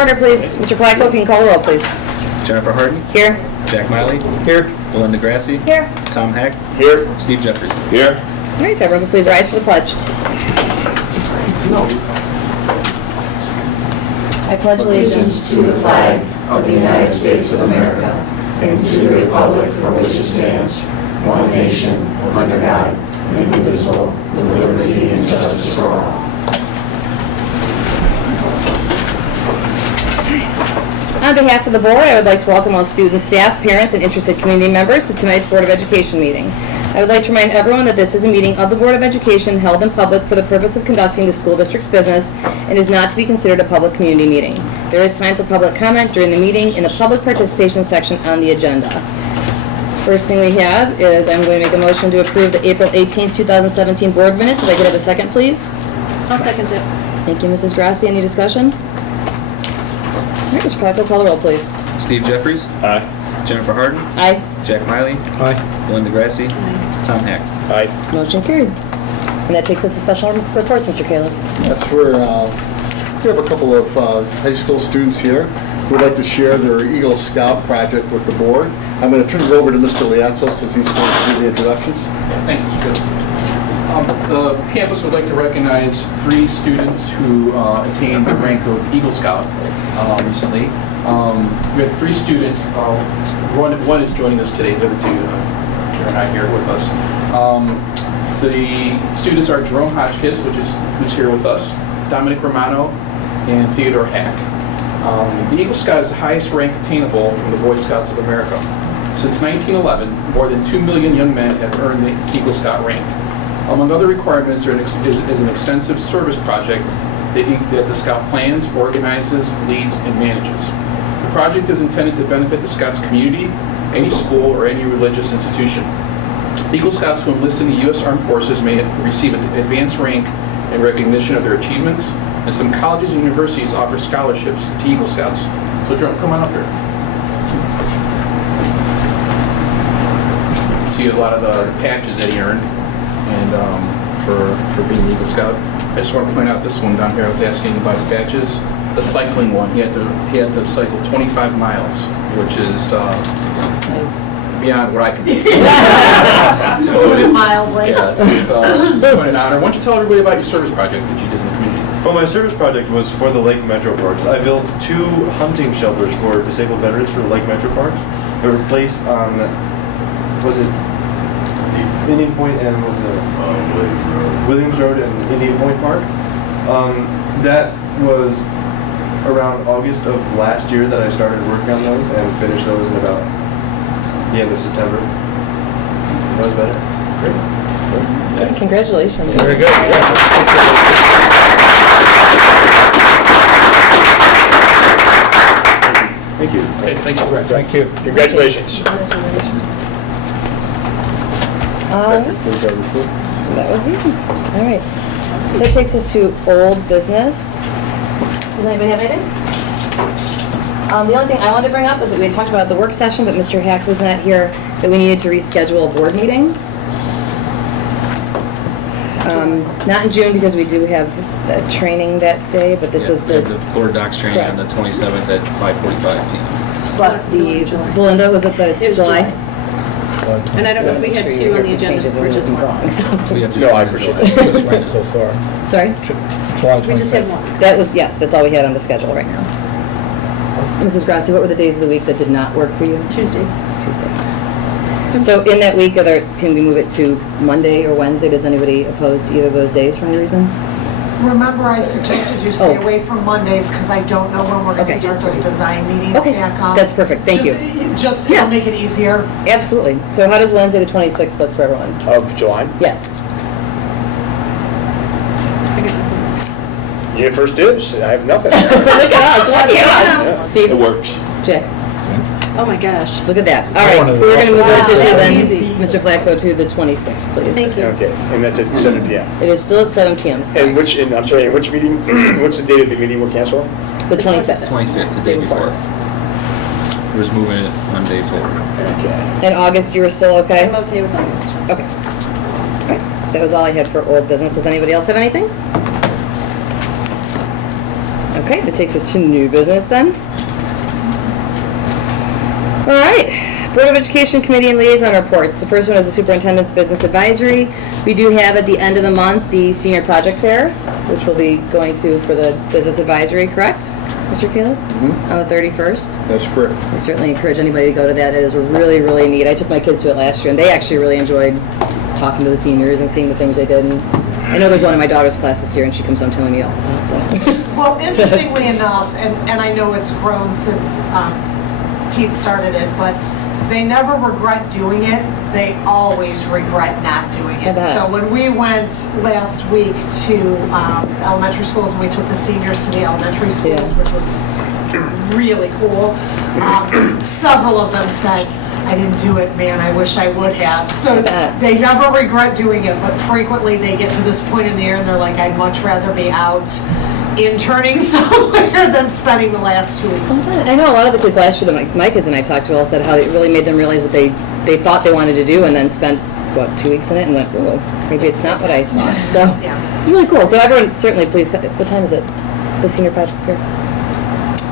Order, please. Mr. Flacco, if you can call the roll, please. Jennifer Harden. Here. Jack Miley. Here. Belinda Grassi. Here. Tom Heck. Here. Steve Jeffries. Here. All right, if everyone could please rise for the pledge. I pledge allegiance to the flag of the United States of America and to the republic for which it stands, one nation, under God, indivisible, with liberty and justice for all. On behalf of the board, I would like to welcome all students, staff, parents, and interested community members to tonight's Board of Education meeting. I would like to remind everyone that this is a meeting of the Board of Education held in public for the purpose of conducting the school district's business and is not to be considered a public community meeting. There is time for public comment during the meeting in the public participation section on the agenda. First thing we have is I'm going to make a motion to approve the April 18, 2017 board minutes. If I could have a second, please. I'll second it. Thank you, Mrs. Grassi. Any discussion? All right, Mr. Flacco, call the roll, please. Steve Jeffries. Aye. Jennifer Harden. Aye. Jack Miley. Aye. Belinda Grassi. Tom Heck. Aye. Motion carried. And that takes us to special reports, Mr. Kalis. Yes, we have a couple of high school students here who would like to share their Eagle Scout project with the board. I'm going to turn it over to Mr. Liatzos as he's going to do the introductions. Thank you, Mr. Jones. The campus would like to recognize 3 students who attained the rank of Eagle Scout recently. We have 3 students. One is joining us today. The other 2 are not here with us. The students are Jerome Hotchkiss, who's here with us, Dominic Romano, and Theodore Hack. The Eagle Scout is the highest rank attainable from the Boy Scouts of America. Since 1911, more than 2 million young men have earned the Eagle Scout rank. Among other requirements is an extensive service project that the Scout plans, organizes, leads, and manages. The project is intended to benefit the Scouts community, any school, or any religious institution. Eagle Scouts who enlist in the U.S. Armed Forces may receive an advanced rank in recognition of their achievements, and some colleges and universities offer scholarships to Eagle Scouts. So Jerome, come on up here. You can see a lot of the patches that he earned and for being an Eagle Scout. I just want to point out this one down here. I was asking about his badges. The cycling one, he had to cycle 25 miles, which is beyond what I can do. Mildly. Yeah, it's quite an honor. Why don't you tell everybody about your service project that you did in the community? Well, my service project was for the Lake Metro Parks. I built 2 hunting shelters for disabled veterans for the Lake Metro Parks. They were placed on, was it Indian Point and Williams Road and Indian Point Park. That was around August of last year that I started working on those and finished those in about the end of September. That was better. Great. Congratulations. Very good. Thank you. Okay, thank you. Thank you. Congratulations. That was easy. All right. That takes us to old business. Does anybody have anything? The only thing I wanted to bring up is that we had talked about the work session, but Mr. Hack was not here, that we needed to reschedule a board meeting. Not in June because we do have the training that day, but this was We the, have the board docs training on the 27th at 5:45 p.m. but the, Belinda, was it the It was July? And I don't know if we had 2 on the agenda or just 1. Wrong, so. We have just No, I one appreciate July. that. Just right so far. Sorry? July 25th. We just had 1. That was, yes, that's all we had on the schedule right now. Mrs. Grassi, what were the days of the week that did not work for you? Tuesdays. Tuesdays. So in that week, can we move it to Monday or Wednesday? Does anybody oppose either of those days for any reason? Remember, I suggested you stay Oh. away from Mondays because I don't know when we're going to Okay. start those design meetings Okay, back on. that's perfect. Thank you. Just Yeah. it'll make it easier. Absolutely. So how does Wednesday the 26th look for everyone? Of July. Yes. You get first dibs. I have nothing. Look at us, lucky us. Yeah, Steve? it works. Jay? Oh my gosh. Look at that. All I right, wanted so we're going to move Wow, it officially that then, was easy. Mr. Flacco, to the 26th, please. Thank you. Okay, and that's at 7 p.m. It is still at 7 p.m. And which meeting, what's the date of the meeting we're canceling? The 25th. 25th, the day before. We're just moving it one day forward. Okay. In August, you were still okay? I'm okay with August. Okay. All right. That was all I had for old business. Does anybody else have anything? Okay, that takes us to new business then. All right, Board of Education Committee and Liaison Reports. The first one is the Superintendent's Business Advisory. We do have at the end of the month the Senior Project Fair, which we'll be going to for the Business Advisory, correct, Mr. Kalis? On the 31st. That's correct. I certainly encourage anybody to go to that. It is really, really neat. I took my kids to it last year, and they actually really enjoyed talking to the seniors and seeing the things they did. And I know there's one in my daughter's class this year, and she comes home telling me all about that. Well, interestingly enough, and I know it's grown since Pete started it, but they never regret doing it. They always regret not doing I it. bet. So when we went last week to elementary schools, and we took the seniors to the elementary schools, Yeah. which was really cool, several of them said, I didn't do it, man, I wish I would have. So bet. they never regret doing it, but frequently they get to this point in the year and they're like, I'd much rather be out interning somewhere than spending the last 2 weeks. I know a lot of the kids last year that my kids and I talked to all said how it really made them realize what they thought they wanted to do and then spent, 2 weeks in it and went, oh, maybe it's not what I thought. So Yeah. it's really cool. So everyone certainly please, what time is it? The Senior Project Fair?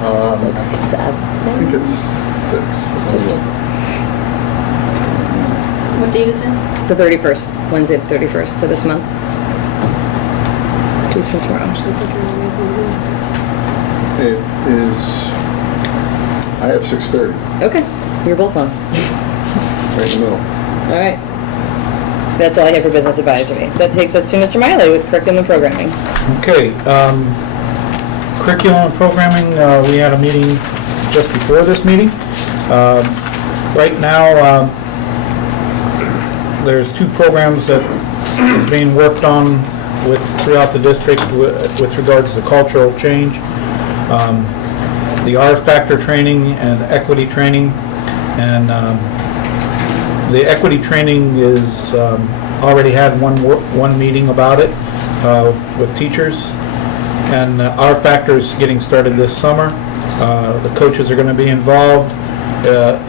I think 7? it's 6. What date is it? The 31st, Wednesday the 31st of this month. 2 weeks from tomorrow. It is, I have 6:30, Okay, you're both on. right in the middle. All right. That's all I have for business advisory. So that takes us to Mr. Miley with curriculum and programming. Okay, curriculum and programming, we had a meeting just before this meeting. Right now, there's 2 programs that is being worked on throughout the district with regards to cultural change. The R factor training and equity training. And the equity training is already had one meeting about it with teachers. And R factor is getting started this summer. The coaches are going to be involved.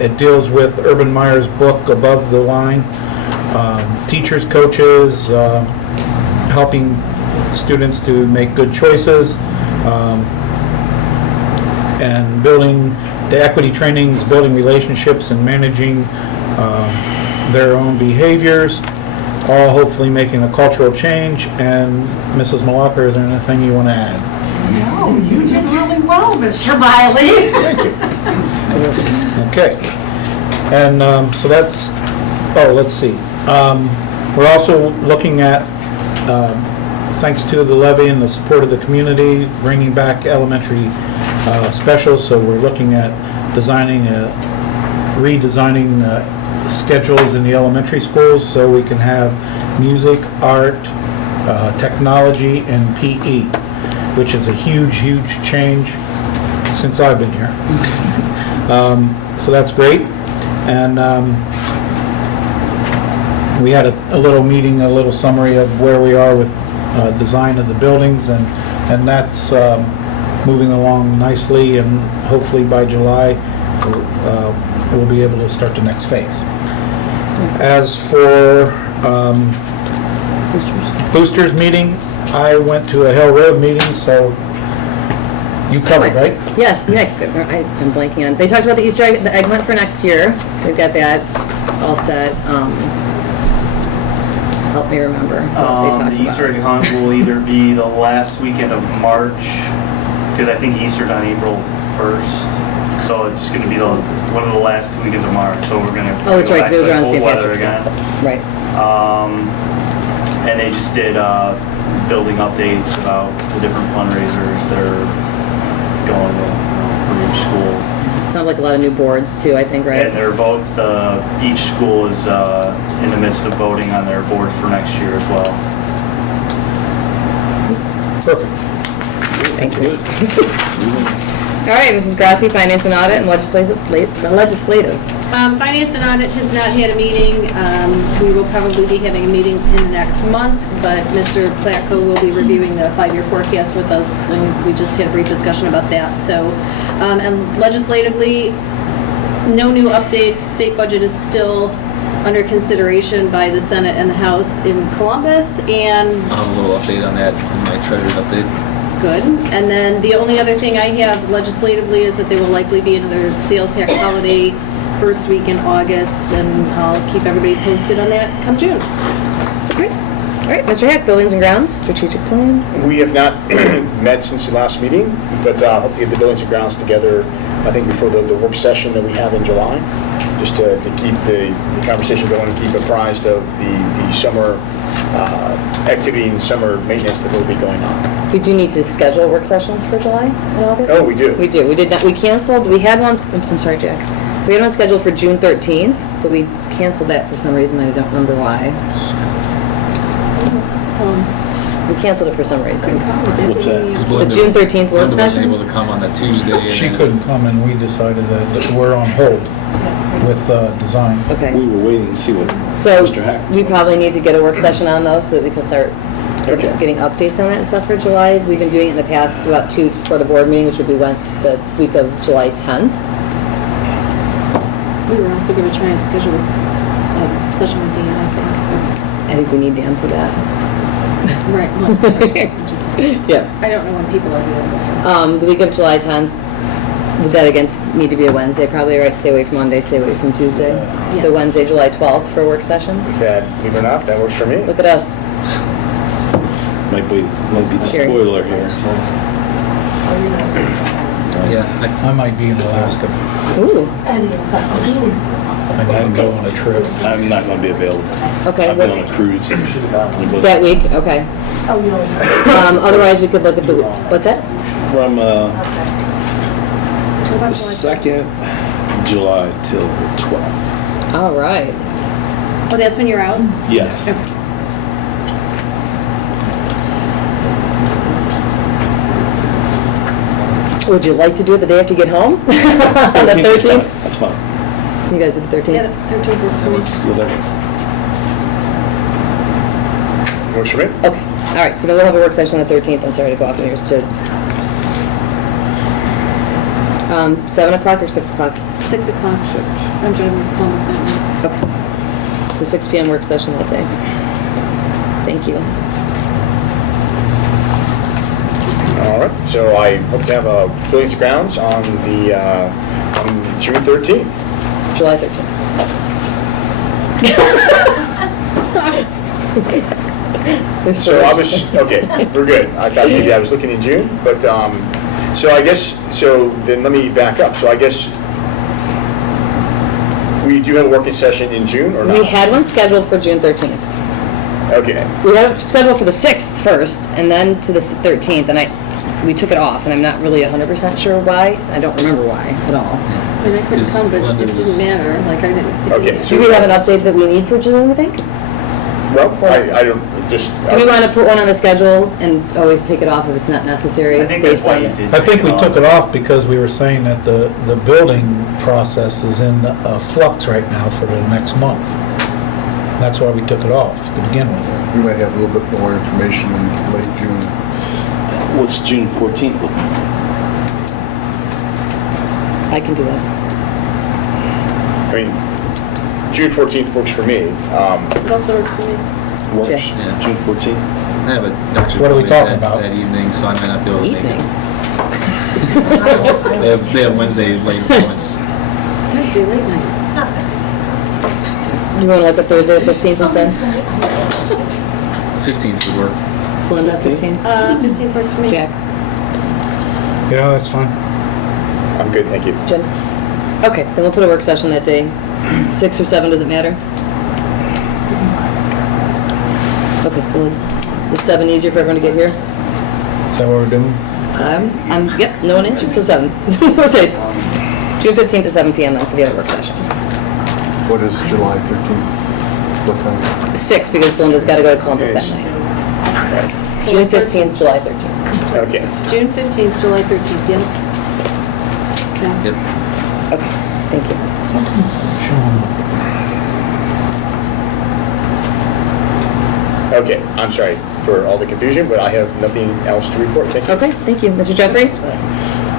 It deals with Urban Meyer's book, Above the Line. Teachers, coaches, helping students to make good choices, and building the equity trainings, building relationships and managing their own behaviors, all hopefully making a cultural change. And Mrs. Malaka, is there anything you want to add? No, you did really well, Mr. Miley. Thank you. Okay. And so that's, let's see. We're also looking at, thanks to the levy and the support of the community, bringing back elementary specials. So we're looking at redesigning schedules in the elementary schools so we can have music, art, technology, and PE, which is a huge, huge change since I've been here. So that's great. And we had a little meeting, a little summary of where we are with design of the buildings, and that's moving along nicely, and hopefully by July we'll be able to start the next phase. As for boosters meeting, I went to a Hill Road meeting, so you covered, right? Yes, Nick, I'm blanking on. They talked about the Easter egg hunt for next year. We've got that all set. Help me remember what they talked The Easter about. egg hunt will either be the last weekend of March, because I think Easter's on April 1st. So it's going to be one of the last 2 weekends of March. So we're going to Oh, it's go right, back 'cause it was to around cold St. weather Patrick's Day. again. Right. And they just did building updates about the different fundraisers that are going for each school. Sounded like a lot of new boards too, I think, right? And they're each school is in the midst of voting on their boards for next year as well. Perfect. Thanks, Nick. All right, Mrs. Grassi, Finance and Audit and Legislative. Finance and Audit has not had a meeting. We will probably be having a meeting in the next month, but Mr. Platko will be reviewing the 5-year forecast with us, and we just had a brief discussion about that. So, and legislatively, no new updates. State budget is still under consideration by the Senate and the House in Columbus, and A little update on that in my treasurer's update. Good. And then the only other thing I have legislatively is that there will likely be another sales tax holiday first week in August, and I'll keep everybody posted on that come June. Great. All right, Mr. Hack, Buildings and Grounds, strategic plan. We have not met since the last meeting, but hope to get the buildings and grounds together, I think, before the work session that we have in July, just to keep the conversation going and keep apprised of the summer activity and summer maintenance that will be going on. We do need to schedule work sessions for July and August? Oh, we do? We do. We did not, we canceled, we had one, I'm sorry, Jack. We had one scheduled for June 13th, but we canceled that for some reason, I don't remember why. We canceled it for some reason. What's that? The June 13th work Linda wasn't session? able to come on that Tuesday. and She then- couldn't come, and we decided that we're on hold with design. Okay. We were waiting to see what So Mr. Hack. we probably need to get a work session on those so that we can start getting updates on that and stuff for July. We've been doing it in the past about 2 weeks before the board meeting, which would be the week of July 10th. We were also going to try and schedule a session with Dan, I I think we need Dan for that. think. Right. Well, just, Yeah. I don't know when people are available for. The week of July 10th, would that again need to be a Wednesday? Probably, right? Stay away from Monday, stay away from Tuesday. So Yes. Wednesday, July 12th for a work session. That, believe it or not, that works for me. Look at us. Might be the Scary. spoiler here. Yeah, I might be in Alaska. Ooh. I might go on a trip. I'm not going to be available. Okay. I've been on a cruise. That week? Okay. Otherwise, we could look at the, what's that? From the 2nd July till the 12th. All right. Oh, that's when you're out? Yes. Would you like to do it the day after you get home? On the 13th is fine. 13th? That's fine. You guys do the 13th? Yeah, the 13th works for me. Whatever. Works for me? Okay, all right, so then we'll have a work session on the 13th, I'm sorry to go off on yours, to 7 o'clock or 6 o'clock? 6 o'clock. 6. I'm driving to Columbus that night. Okay, so 6 PM work session that day. Thank you. All right, so I hope to have a buildings and grounds on the, on June 13th. July 13th. So I was, okay, we're good. I thought maybe I was looking in June, but, so I guess, so then let me back up. So I guess we do have a working session in June or not? We had one scheduled for June 13th. Okay, We had it scheduled for the 6th first, and then to the 13th, and we took it off, and I'm not really 100% sure why. I don't remember why at all. I mean, I couldn't Is come, but Linda it didn't was- matter. Like, I didn't. It didn't Okay, matter. so- Do we have an update that we need for June, you think? well, I don't, just. Do we want to put one on the schedule and always take it off if it's not necessary? I think that's based why on you the- did. I think we took it off because we were saying that the building process is in flux right now for the next month. That's why we took it off to begin with. We might have a little bit more information in late June. What's June 14th looking like? I can do that. I mean, June 14th works for me. It also works for me. Works? Yeah. June 14th? I have a doctor's What are we appointment talking that- about? That evening, so I might not be able to make Evening. it. They have Wednesday late appointments. Wednesday late night. You want to look at Thursday the 15th instead? 15th would work. Linda, 15th? 15th works for me. Jack? Yeah, that's fine. I'm good, thank you. Jim? Okay, then we'll put a work session that day. 6 or 7, does it matter? Okay, well, is 7 easier for everyone to get here? Is that what we're doing? Yep, no one answered, so 7. We'll say June 15th at 7 PM then for the other work session. What is July 13th? What time? 6, because Belinda's got to go to Columbus that night. June 15th, July 13th. Okay. June 15th, July 13th, yes? Okay. Yep. Okay, thank you. Okay, I'm sorry for all the confusion, but I have nothing else to report. Thank you. Okay, thank you. Mr. Jeffries?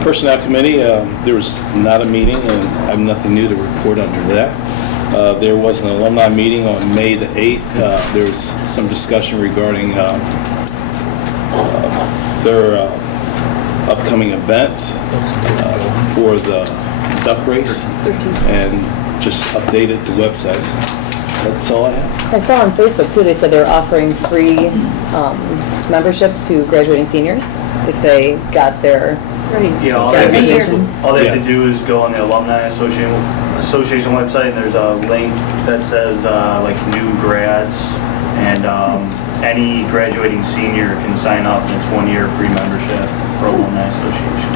Personnel Committee, there was not a meeting, and I have nothing new to report under that. There was an alumni meeting on May the 8th. There was some discussion regarding their upcoming events for the duck race, and just updated the website. That's all I have. I saw on Facebook too, they said they're offering free membership to graduating seniors if they got their Yeah, all they certification. have to do is go on the Alumni Association website, and there's a link that says like new grads, and any graduating senior can sign up, and it's 1 year free membership for Alumni Association.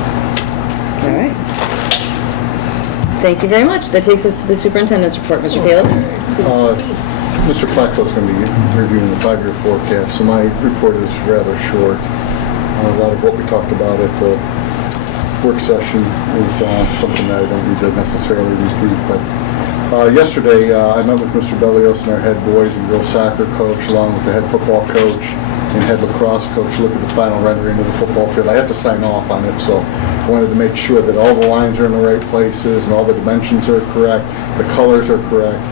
All right. Thank you very much. That takes us to the superintendent's report. Mr. Kalis? Mr. Placco's going to be reviewing the 5-year forecast, so my report is rather short. A lot of what we talked about at the work session is something that I don't need to necessarily repeat, but yesterday I met with Mr. Bellios and our head boys and girls soccer coach, along with the head football coach and head lacrosse coach, look at the final rendering of the football field. I have to sign off on it, so I wanted to make sure that all the lines are in the right places and all the dimensions are correct, the colors are correct.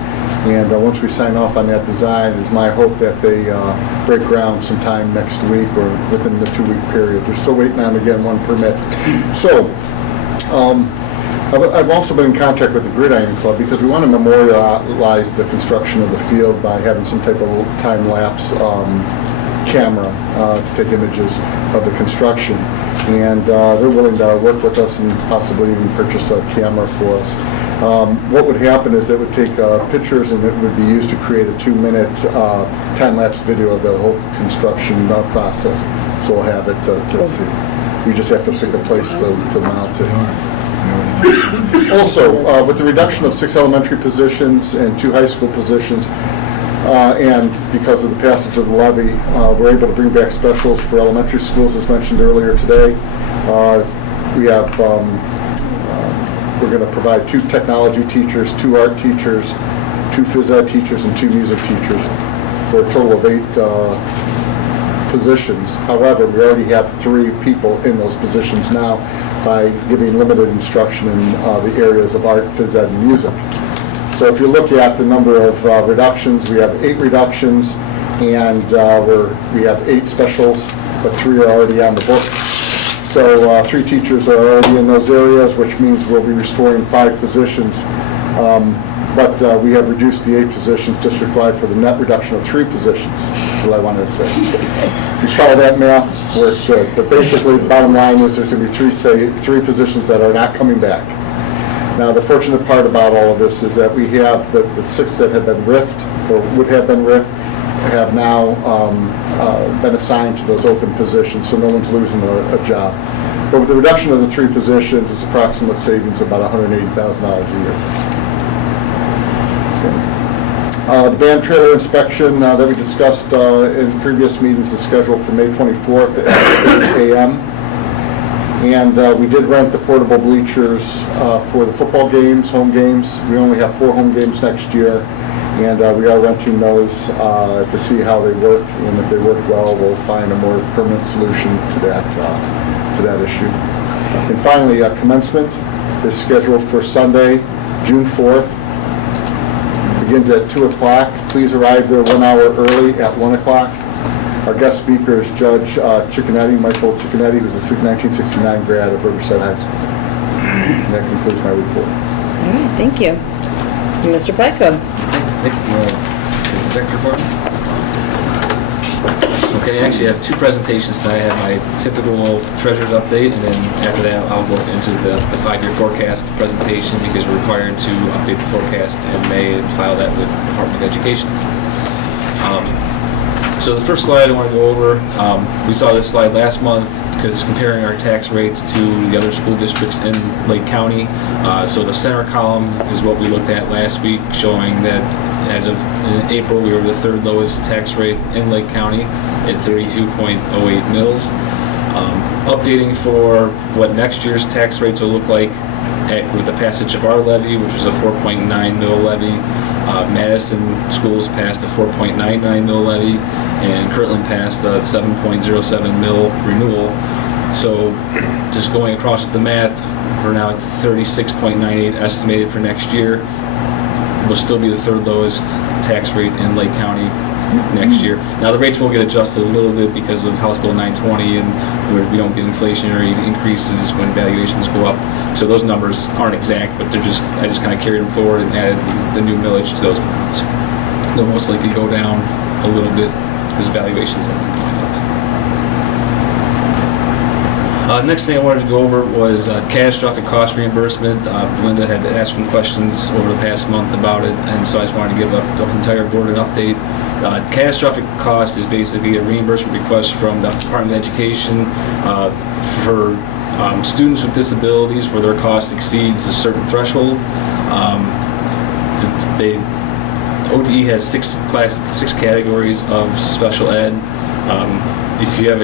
And once we sign off on that design, it's my hope that they break ground sometime next week or within the 2-week period. They're still waiting on, again, one permit. So, I've also been in contact with the Gridiron Club because we want to memorialize the construction of the field by having some type of time-lapse camera to take images of the construction. And they're willing to work with us and possibly even purchase a camera for us. What would happen is they would take pictures and it would be used to create a 2-minute time-lapse video of the whole construction process. So we'll have it to see. We just have to pick a place to mount it. Also, with the reduction of 6 elementary positions and 2 high school positions, and because of the passage of the levy, we're able to bring back specials for elementary schools, as mentioned earlier today. We have we're going to provide 2 technology teachers, 2 art teachers, 2 phys ed teachers, and 2 music teachers for a total of 8 positions. However, we already have 3 people in those positions now by giving limited instruction in the areas of art, phys ed, and music. So if you look at the number of reductions, we have 8 reductions, and we have 8 specials, but 3 are already on the books. So 3 teachers are already in those areas, which means we'll be restoring 5 positions. But we have reduced the 8 positions district-wide for the net reduction of 3 positions, is what I wanted to say. If you follow that math, we're good. But basically, the bottom line is there's going to be 3 positions that are not coming back. Now, the fortunate part about all of this is that we have the 6 that have been RIFed, or would have been RIFed, have now been assigned to those open positions, so no one's losing a job. But with the reduction of the 3 positions, it's approximate savings of about $180,000 a year. The band trailer inspection that we discussed in previous meetings is scheduled for May 24th at 8 a.m. And we did rent the portable bleachers for the football games, home games. We only have 4 home games next year, and we are renting those to see how they work. And if they work well, we'll find a more permanent solution to that issue. And finally, commencement is scheduled for Sunday, June 4th. Begins at 2 o'clock. Please arrive there 1 hour early at 1 o'clock. Our guest speaker is Judge Michael Cicconetti, who's a 1969 grad of Riverside High School. And that concludes my report. All right, thank you. Mr. Placco. Executive report? Okay, actually I have 2 presentations tonight. I have my typical treasurer's update, and then after that I'll go into the 5-year forecast presentation because we're required to update the forecast in May and file that with the Department of Education. So the first slide I want to go over, we saw this slide last month because comparing our tax rates to the other school districts in Lake County. So the center column is what we looked at last week, showing that as of in April we were the 3rd lowest tax rate in Lake County at 32.08 mils. Updating for what next year's tax rates will look like with the passage of our levy, which was a 4.9 mil levy. Madison schools passed a 4.99 mil levy, and Kirtland passed a 7.07 mil renewal. So just going across with the math, we're now at 36.98 estimated for next year. It will still be the 3rd lowest tax rate in Lake County. next year. Now, the rates will get adjusted a little bit because of House Bill 920, and where we don't get inflationary increases when valuations go up. So those numbers aren't exact, but they're just, I just kind of carried them forward and added the new millage to those amounts. They'll most likely go down a little bit because valuations have been going up. Next thing I wanted to go over was catastrophic cost reimbursement. Linda had asked some questions over the past month about it, and so I just wanted to give the entire board an update. Catastrophic cost is basically a reimbursement request from the Department of Education for students with disabilities where their cost exceeds a certain threshold. ODE has six categories of special ed. If you have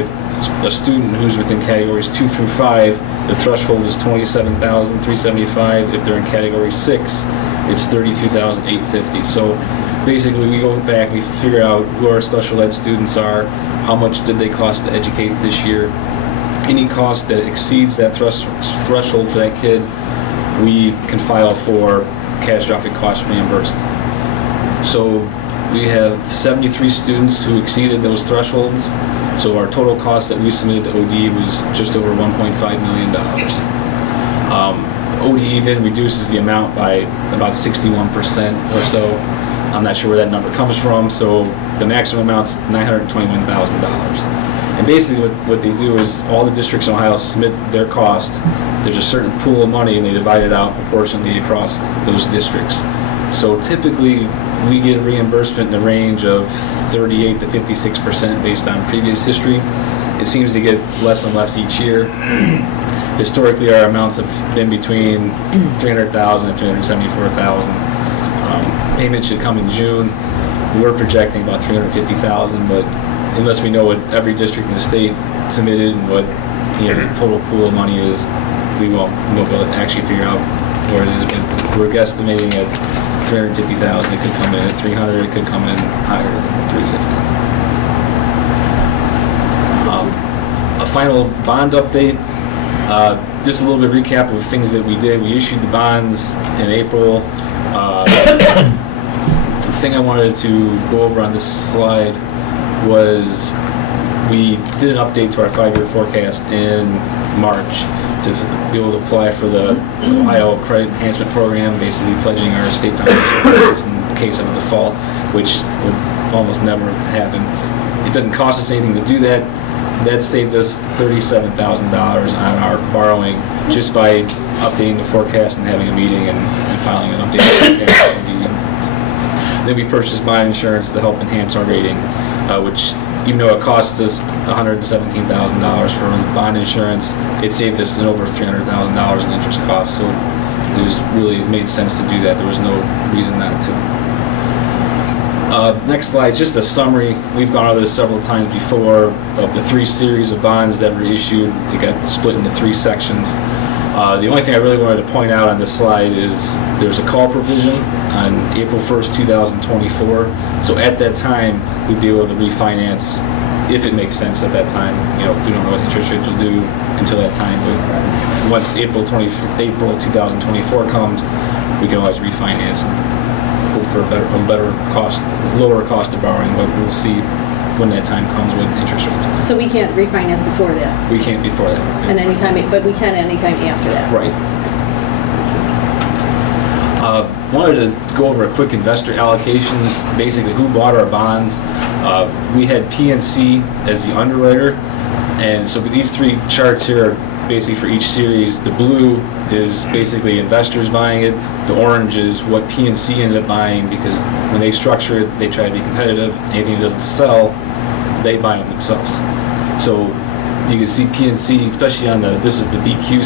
a student who's within categories 2 through 5, the threshold is $27,375. If they're in category 6, it's $32,850. So basically, we go back, we figure out who our special ed students are, how much did they cost to educate this year. Any cost that exceeds that threshold for that kid, we can file for catastrophic cost reimbursement. So we have 73 students who exceeded those thresholds. So our total cost that we submitted to ODE was just over $1.5 million. ODE then reduces the amount by about 61% or so. I'm not sure where that number comes from. So the maximum amount's $921,000. And basically what they do is all the districts in Ohio submit their cost. There's a certain pool of money and they divide it out proportionally across those districts. So typically we get reimbursement in the range of 38 to 56% based on previous history. It seems to get less and less each year. Historically, our amounts have been between $300,000 and $374,000. Payment should come in June. We're projecting about $350,000, but unless we know what every district in the state submitted and what the total pool of money is, we won't be able to actually figure out where it is. But we're guesstimating at $350,000. It could come in at $300,000. It could come in higher than $350,000. A final bond update. Just a little bit of recap of things that we did. We issued the bonds in April. The thing I wanted to go over on this slide was we did an update to our 5-year forecast in March to be able to apply for the Ohio Credit Enhancement Program, basically pledging our state foundation credits in case of a default, which would almost never happen. It doesn't cost us anything to do that. That saved us $37,000 on our borrowing just by updating the forecast and having a meeting and filing an updated forecast. Then we purchased bond insurance to help enhance our rating, which, even though it cost us $117,000 for bond insurance, it saved us over $300,000 in interest costs. So it made sense to do that. There was no reason not to. Next slide, just a summary. We've gone over this several times before of the 3 series of bonds that were issued. They got split into 3 sections. The only thing I really wanted to point out on this slide is there's a call provision on April 1st, 2024. So at that time, we'd be able to refinance if it makes sense at that time. We don't know what interest rates will do until that time, but once April 2024 comes, we can always refinance and hope for a better cost, lower cost of borrowing, but we'll see when that time comes with interest rates. So we can't refinance before that? We can't before that. And but we can anytime after that? Right. Wanted to go over a quick investor allocation, basically who bought our bonds. We had PNC as the underwriter, and so these 3 charts here are basically for each series. The blue is basically investors buying it. The orange is what PNC ended up buying, because when they structure it, they try to be competitive. Anything that doesn't sell, they buy them themselves. So you can see PNC, especially on this is the BQ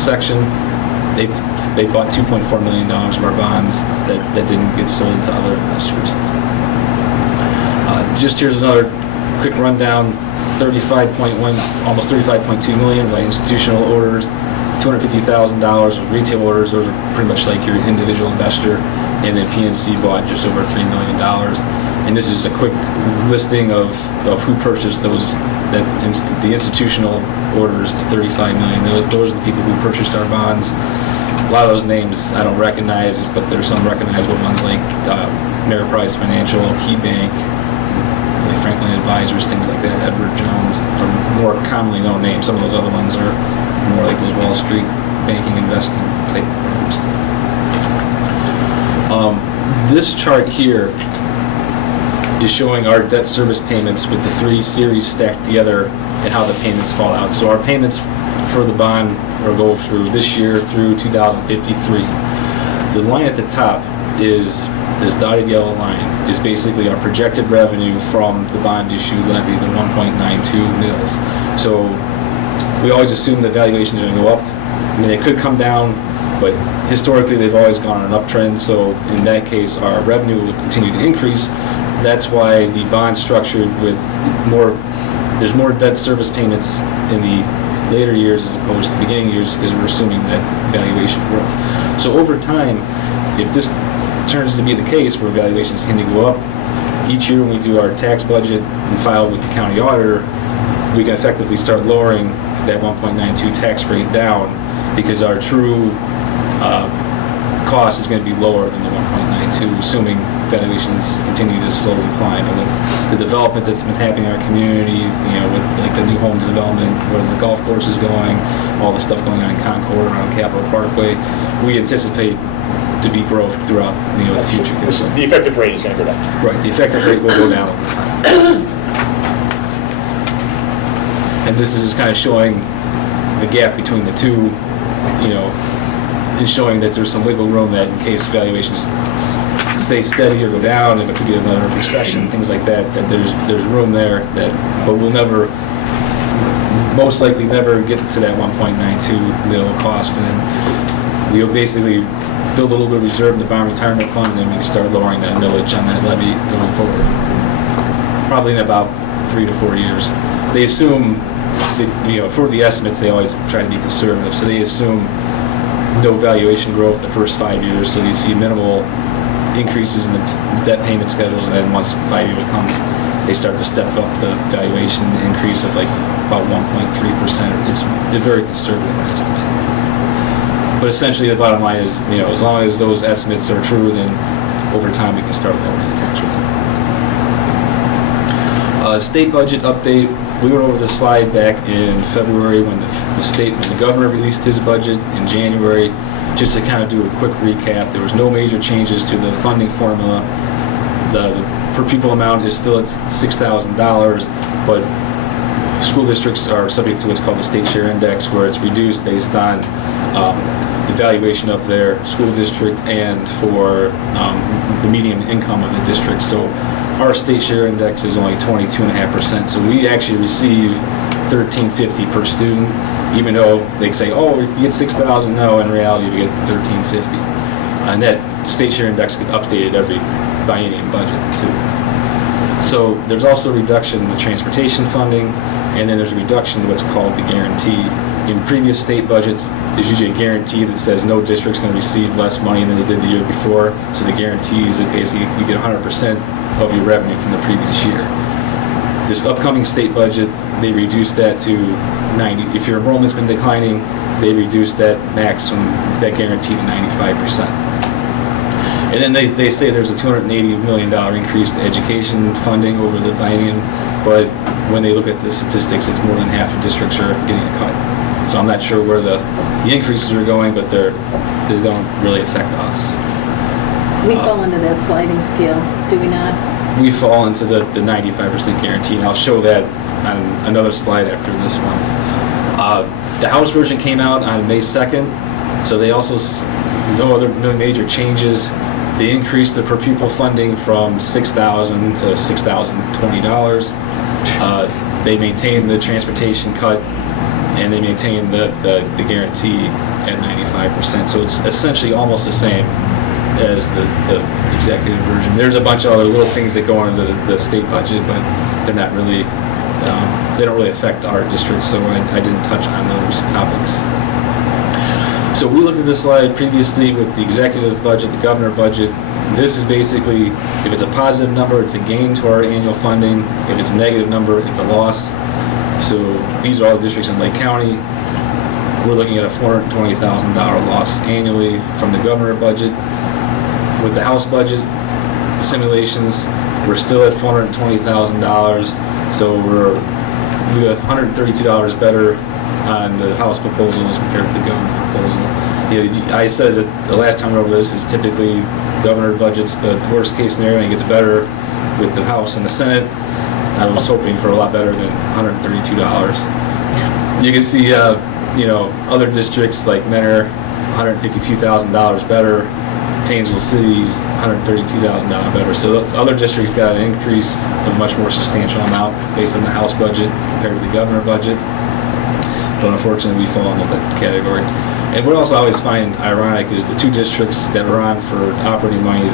section, they bought $2.4 million of our bonds that didn't get sold to other investors. Just here's another quick rundown. 35.1, almost 35.2 million by institutional orders, $250,000 of retail orders. Those are pretty much like your individual investor. And then PNC bought just over $3 million. And this is a quick listing of who purchased those, the institutional orders, the $35 million. Those are the people who purchased our bonds. A lot of those names I don't recognize, but there's some recognizable ones like Ameriprise Financial, KeyBank, Franklin Advisors, things like that. Edward Jones are more commonly known names. Some of those other ones are more like those Wall Street banking investing type firms. This chart here is showing our debt service payments with the 3 series stacked together and how the payments fall out. So our payments for the bond will go through this year through 2053. The line at the top is this dotted yellow line is basically our projected revenue from the bond issue levy, the 1.92 mils. So we always assume the valuations are going to go up. I mean, they could come down, but historically they've always gone on an uptrend. So in that case, our revenue will continue to increase. That's why the bond structured with there's more debt service payments in the later years as opposed to the beginning years, because we're assuming that valuation growth. So over time, if this turns to be the case where valuations tend to go up, each year when we do our tax budget and file with the county auditor, we can effectively start lowering that 1.92 tax rate down, because our true cost is going to be lower than the 1.92, assuming valuations continue to slowly climb. And with the development that's been happening in our community, with like the new homes development, where the golf course is going, all the stuff going on in Concord, around Capitol Parkway, we anticipate to be growth throughout the future. The effective rate is going to go down. Right, the effective rate will go down over time. And this is just kind of showing the gap between the two, and showing that there's some wiggle room that in case valuations stay steady or go down, and it could be another recession, things like that, that there's room there, but we'll most likely never get to that 1.92 mil cost, and then we'll basically build a little bit of reserve in the bond retirement fund, and then we can start lowering that millage on that levy going forward. Probably in about 3 to 4 years. They assume for the estimates, they always try to be conservative, so they assume no valuation growth the first 5 years, so you see minimal increases in the debt payment schedules, and then once 5 years comes, they start to step up the valuation increase of like about 1.3%. It's a very conservative estimate. But essentially the bottom line is, as long as those estimates are true, then over time we can start lowering the tax rate. State budget update. We went over this slide back in February when the governor released his budget in January. Just to kind of do a quick recap, there was no major changes to the funding formula. The per pupil amount is still at $6,000, but school districts are subject to what's called the state share index, where it's reduced based on the valuation of their school district and for the median income of the district. So our state share index is only 22.5%. So we actually receive $13.50 per student, even though they say, oh, you get $6,000. No, in reality, we get $13.50. And that state share index gets updated every biennium budget, too. So there's also a reduction in the transportation funding, and then there's a reduction in what's called the guarantee. In previous state budgets, there's usually a guarantee that says no district's going to receive less money than they did the year before. So the guarantee is that basically you get 100% of your revenue from the previous year. This upcoming state budget, they reduced that to 90. If your enrollment's been declining, they reduced that maximum, that guarantee to 95%. And then they say there's a $280 million increase to education funding over the biennium, but when they look at the statistics, it's more than half of districts are getting a cut. So I'm not sure where the increases are going, but they don't really affect us. We fall into that sliding scale, do we not? We fall into the 95% guarantee, and I'll show that on another slide after this one. The House version came out on May 2nd, so they also, no major changes. They increased the per pupil funding from $6,000 to $6,020. They maintained the transportation cut, and they maintained the guarantee at 95%. So it's essentially almost the same as the executive version. There's a bunch of other little things that go into the state budget, but they're not really, they don't really affect our district, so I didn't touch on those topics. So we looked at this slide previously with the executive budget, the governor budget. This is basically, if it's a positive number, it's a gain to our annual funding. If it's a negative number, it's a loss. So these are all the districts in Lake County. We're looking at a $420,000 loss annually from the governor budget. With the House budget, the simulations, We're still at $420,000, so we got $132 better on the House proposal as compared to the government proposal. You know, I said that the last time we were over this is typically governor budget's the worst case scenario, and it gets better with the House and the Senate. I was hoping for a lot better than $132. You can see, you know, other districts like Mentor, $152,000 better. Painesville City's $132,000 better. So other districts got an increase of a much more substantial amount based on the House budget compared to the governor budget. But unfortunately, we fall into that category. And what else I always find ironic is the two districts that were on for operating money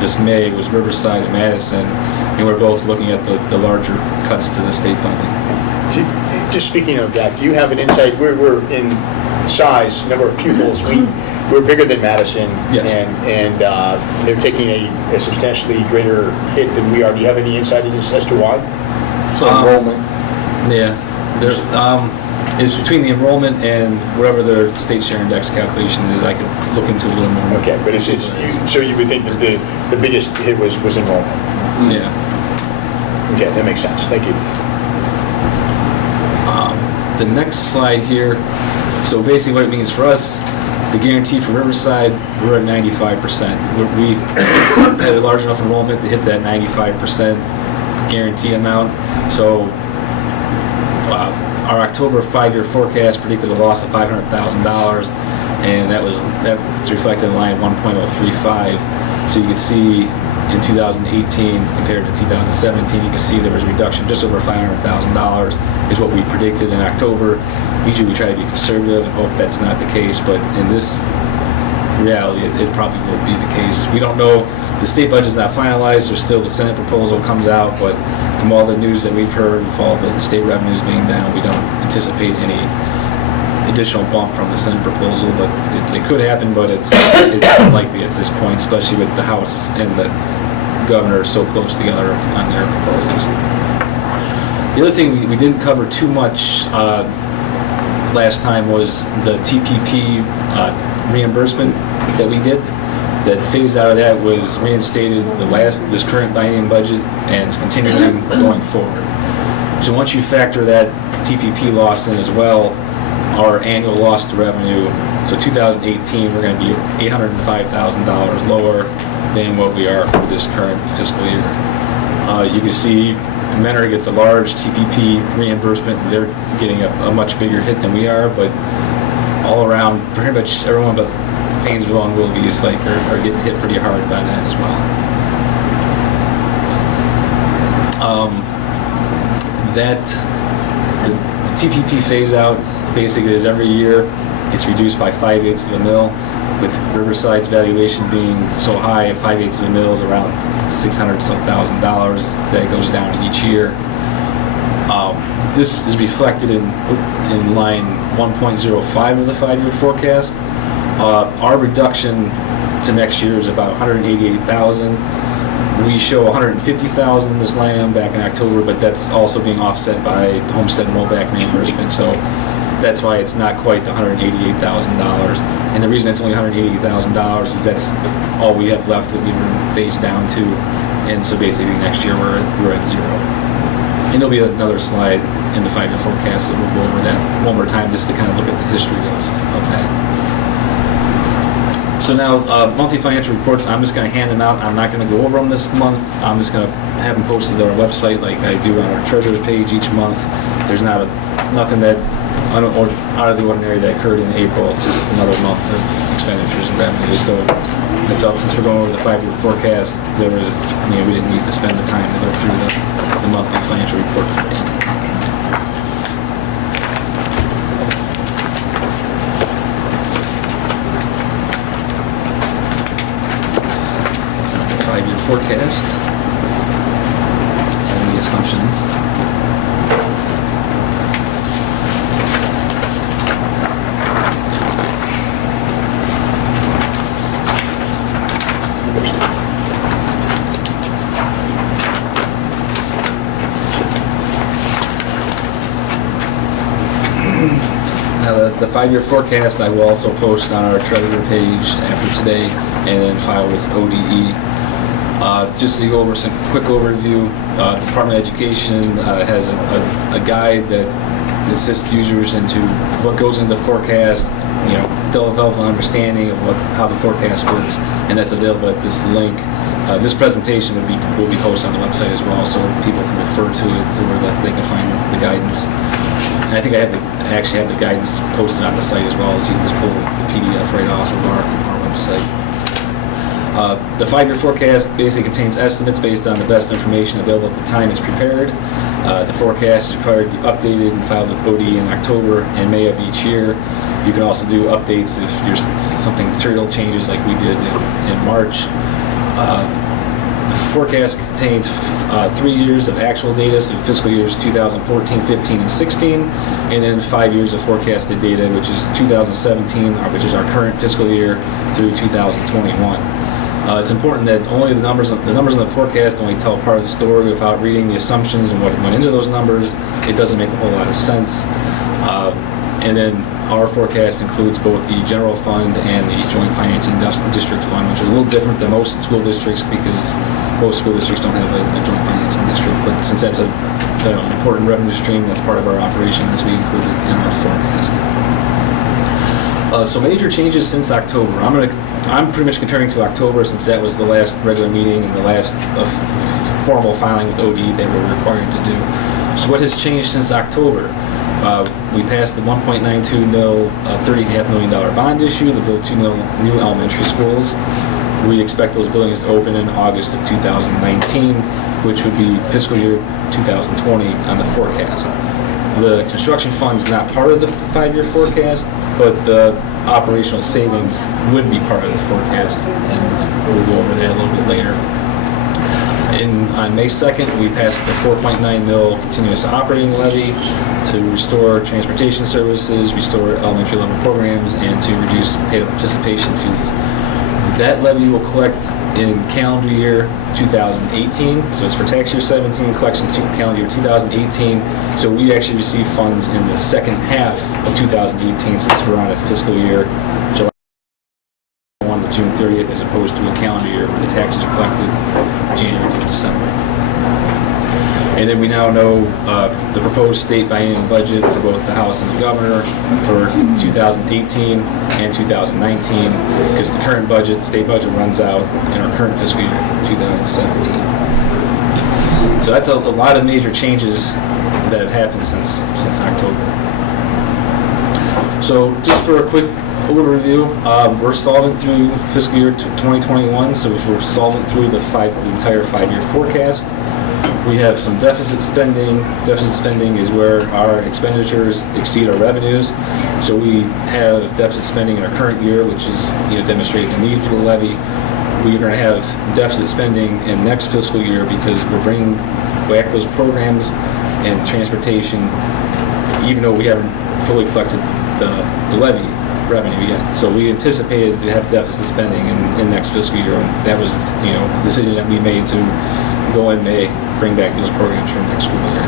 this May was Riverside and Madison, and we're both looking at the larger cuts to the state funding. Just speaking of that, do you have an insight? We're in size, number of pupils. We're bigger than Madison, Yes. and they're taking a substantially greater hit than we are. Do you have any insight as to why? So enrollment. Yeah, there's it's between the enrollment and whatever their state share index calculation is. I could look into a little more. Okay, but so you would think that the biggest hit was enrollment. Yeah. Okay, that makes sense. Thank you. The next slide here. So basically, what it means for us, the guarantee for Riverside, we're at 95%. We had a large enough enrollment to hit that 95% guarantee amount. So our October 5-year forecast predicted a loss of $500,000, and that was reflected in line 1.035. So you can see in 2018 compared to 2017, you can see there was a reduction just over $500,000 is what we predicted in October. Usually we try to be conservative and hope that's not the case, but in this reality, it probably will be the case. We don't know. The state budget's not finalized. There's still the Senate proposal comes out, but from all the news that we've heard, with all the state revenues being down, we don't anticipate any additional bump from the Senate proposal, but it could happen, but it's unlikely at this point, especially with the House and the governor so close together on their proposals. The other thing we didn't cover too much last time was the TPP reimbursement that we get. That phase out of that was reinstated this current biennium budget and is continuing going forward. So once you factor that TPP loss in as well, our annual loss to revenue, so 2018 we're going to be $805,000 lower than what we are for this current fiscal year. You can see Mentor gets a large TPP reimbursement. They're getting a much bigger hit than we are, but all around, pretty much everyone but Painesville and Willoughby's are getting hit pretty hard by that as well. The TPP phase out basically is every year it's reduced by 5/8 of a mil, with Riverside's valuation being so high, 5/8 of a mil is around $600,000 that goes down each year. This is reflected in line 1.05 of the 5-year forecast. Our reduction to next year is about $188,000. We show $150,000 in this line item back in October, but that's also being offset by homestead and rollback reimbursement. So that's why it's not quite the $188,000. And the reason it's only $188,000 is that's all we have left that we were phased down to. And so basically next year we're at zero. And there'll be another slide in the 5-year forecast that we'll go over that one more time just to kind of look at the history of that. So now, monthly financial reports, I'm just going to hand them out. I'm not going to go over them this month. I'm just going to have them posted on our website like I do on our treasurer's page each month. There's nothing that out of the ordinary that occurred in April. It's just another month of expenditures and revenues. So I felt since we're going over the 5-year forecast, we didn't need to spend the time to go through the monthly financial report. Forecast and the assumptions. Now the 5-year forecast I will also post on our treasurer page after today and then file with ODE. Just to go over some quick overview, the Department of Education has a guide that assists users into what goes into the forecast, develop an understanding of how the forecast works, and that's available at this link. This presentation will be posted on the website as well, so people can refer to it to where they can find the guidance. And I think I actually have the guidance posted on the site as well, so you can just pull the PDF right off of our website. The 5-year forecast basically contains estimates based on the best information available at the time it's prepared. The forecast is required to be updated and filed with OD in October and May of each year. You can also do updates if something material changes like we did in March. The forecast contains 3 years of actual data, so fiscal years 2014, 15, and 16, and then 5 years of forecasted data, which is 2017, which is our current fiscal year, through 2021. It's important that only the numbers in the forecast only tell part of the story without reading the assumptions and what went into those numbers. It doesn't make a whole lot of sense. And then our forecast includes both the general fund and the joint financing district fund, which are a little different than most school districts because most school districts don't have a joint financing district. But since that's an important revenue stream, that's part of our operations, we include it in our forecast. So major changes since October. I'm pretty much comparing to October since that was the last regular meeting and the last formal filing with OD that we're required to do. So what has changed since October? We passed the $1.92 mil, $30.5 million bond issue to build 2 new elementary schools. We expect those buildings to open in August of 2019, which would be fiscal year 2020 on the forecast. The construction fund is not part of the 5-year forecast, but the operational savings would be part of the forecast, and we'll go over that a little bit later. On May 2nd, we passed the 4.9 mil continuous operating levy to restore transportation services, restore elementary level programs, and to reduce paid participation fees. That levy will collect in calendar year 2018, so it's for tax year 17, collection calendar year 2018. So we actually receive funds in the second half of 2018 since we're on a fiscal year July 1 to June 30th as opposed to a calendar year where the taxes are collected January through December. And then we now know the proposed state biennial budget for both the House and the Governor for 2018 and 2019, because the current budget, state budget, runs out in our current fiscal year, 2017. So that's a lot of major changes that have happened since October. So just for a quick overview, we're solvent through fiscal year 2021, so we're solvent through the entire 5-year forecast. We have some deficit spending. Deficit spending is where our expenditures exceed our revenues. So we have deficit spending in our current year, which is demonstrating the need for the levy. We're going to have deficit spending in next fiscal year because we're bringing back those programs and transportation, even though we haven't fully collected the levy revenue yet. So we anticipated to have deficit spending in next fiscal year, and that was a decision that we made to go in May, bring back those programs from next school year.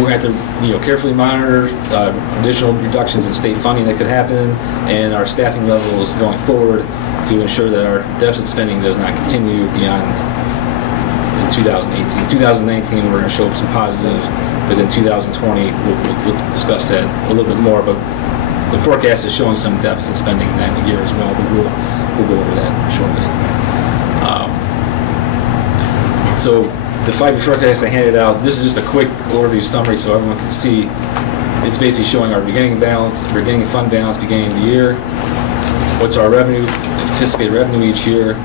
We're going to have to carefully monitor additional reductions in state funding that could happen and our staffing levels going forward to ensure that our deficit spending does not continue beyond 2018. 2019 we're going to show some positive, but then 2020 we'll discuss that a little bit more, but the forecast is showing some deficit spending in that year as well, but we'll go over that shortly. So the 5-year forecast I handed out, this is just a quick overview summary so everyone can see. It's basically showing our beginning balance, beginning fund balance, beginning of the year. What's our revenue, anticipated revenue each year,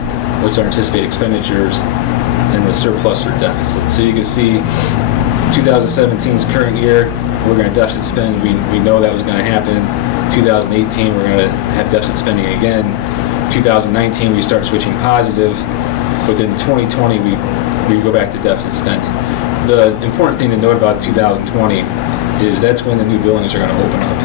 what's our anticipated expenditures, and the surplus or deficit. So you can see 2017's current year, we're going to deficit spend. We know that was going to happen. 2018, we're going to have deficit spending again. 2019, we start switching positive. But then 2020, we go back to deficit spending. The important thing to note about 2020 is that's when the new buildings are going to open up.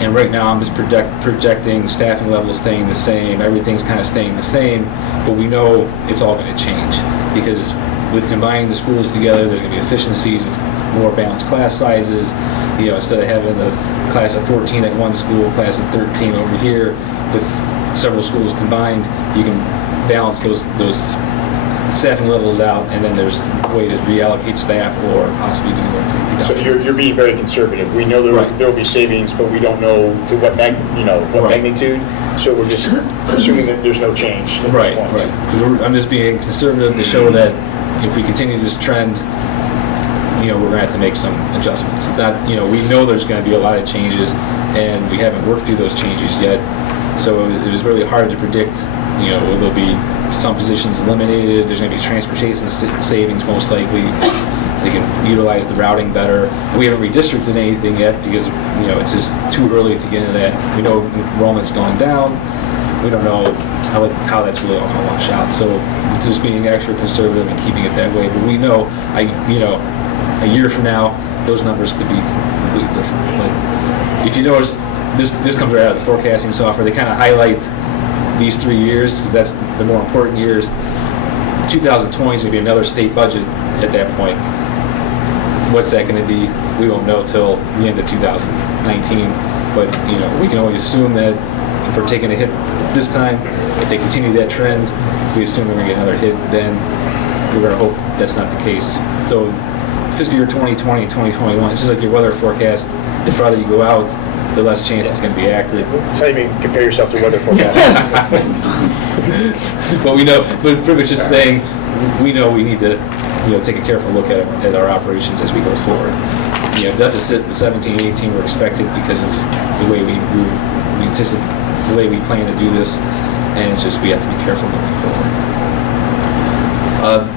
And right now I'm just projecting staffing levels staying the same, everything's kind of staying the same, but we know it's all going to change because with combining the schools together, there's going to be efficiencies with more balanced class sizes. Instead of having a class of 14 at one school, class of 13 over here, with several schools combined, you can balance those staffing levels out, and then there's a way to reallocate staff or possibly do a So reduction. you're being very conservative. We know Right. there will be savings, but we don't know to what Right. magnitude. So we're just assuming that there's no change at Right, this point. right. 'Cause I'm just being conservative to show that if we continue this trend, we're gonna have to make some adjustments. It's not, we know there's gonna be a lot of changes, and we haven't worked through those changes yet. So it was really hard to predict, there'll be some positions eliminated, there's gonna be transportation savings most likely, because they can utilize the routing better. And we haven't redistricted anything yet, because, it's just too early to get into that. We know enrollment's going down, we don't know how that's really all gonna wash out. So just being extra conservative and keeping it that way, but we know, a year from now, those numbers could be completely different. But if you notice, this comes right out of the forecasting software. They kind of highlight these 3 years, because that's the more important years. 2020 is going to be another state budget at that point. What's that going to be? We won't know till the end of 2019. But, we can only assume that if we're taking a hit this time, if they continue that trend, we assume we're going to get another hit, then we're going to hope that's not the case. So fiscal year 2020, 2021, it's just like your weather forecast. The farther you go out, the less chance it's going to be accurate. That's how you even compare yourself to weather forecast. But we know, but pretty much just saying, we know we need to, take a careful look at our operations as we go forward. Deficit in 17, 18 were expected because of the way we anticipate, the way we plan to do this, and it's just we have to be careful moving forward.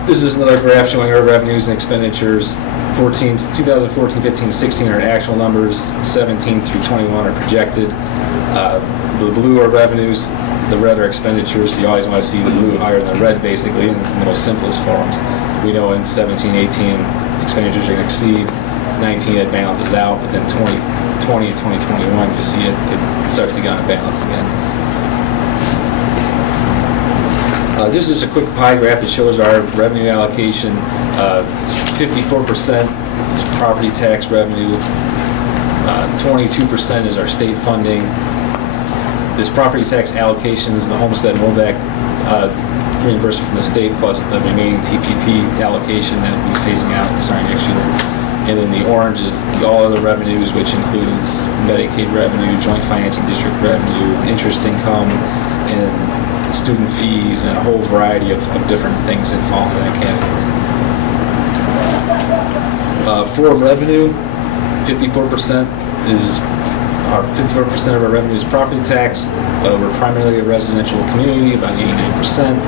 This is another graph showing our revenues and expenditures. 2014, 15, 16 are actual numbers. 17 through 21 are projected. The blue are revenues. The red are expenditures. You always want to see the blue higher than the red, basically, in the most simplest forms. We know in 17, 18, expenditures are going to exceed. 19, it balances out, but then 2020 and 2021, you see it starts to get on balance again. This is a quick pie graph that shows our revenue allocation. 54% is property tax revenue. 22% is our state funding. This property tax allocation is the homestead rollback reimbursement from the state, plus the remaining TPP allocation that we'll be phasing out starting next year. And then the orange is all other revenues, which includes Medicaid revenue, joint financing district revenue, interest income, and student fees, and a whole variety of different things that fall into that category. For revenue, 54% of our revenue is property tax. We're primarily a residential community, about 89%.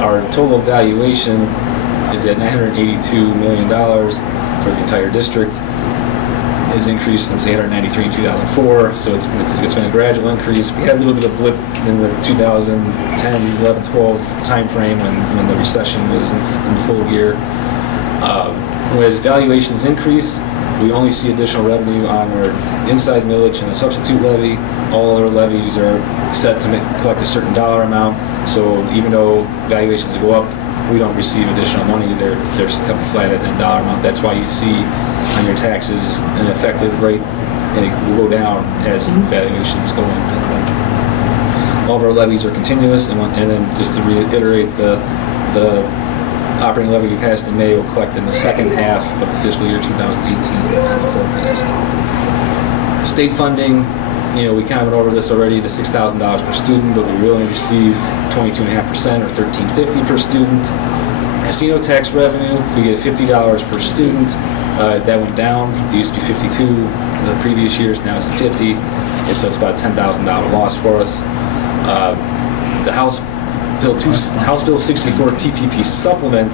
Our total valuation is at $982 million for the entire district. It has increased since 893 in 2004, so it's been a gradual increase. We had a little bit of blip in the 2010, 11, 12 timeframe when the recession was in full gear. As valuations increase, we only see additional revenue on our inside millage and a substitute levy. All other levies are set to collect a certain dollar amount, so even though valuations go up, we don't receive additional money. They're kept flat at that dollar amount. That's why you see on your taxes an effective rate, and it will go down as valuations go up. All of our levies are continuous, and then just to reiterate, the operating levy we passed in May will collect in the second half of the fiscal year 2018 on the forecast. State funding, we kind of went over this already, the $6,000 per student, but we will only receive 22.5% or $1,350 per student. Casino tax revenue, we get $50 per student. That went down. It used to be $52 the previous years, now it's at $50. And so it's about a $10,000 loss for us. The House Bill 64 TPP supplement,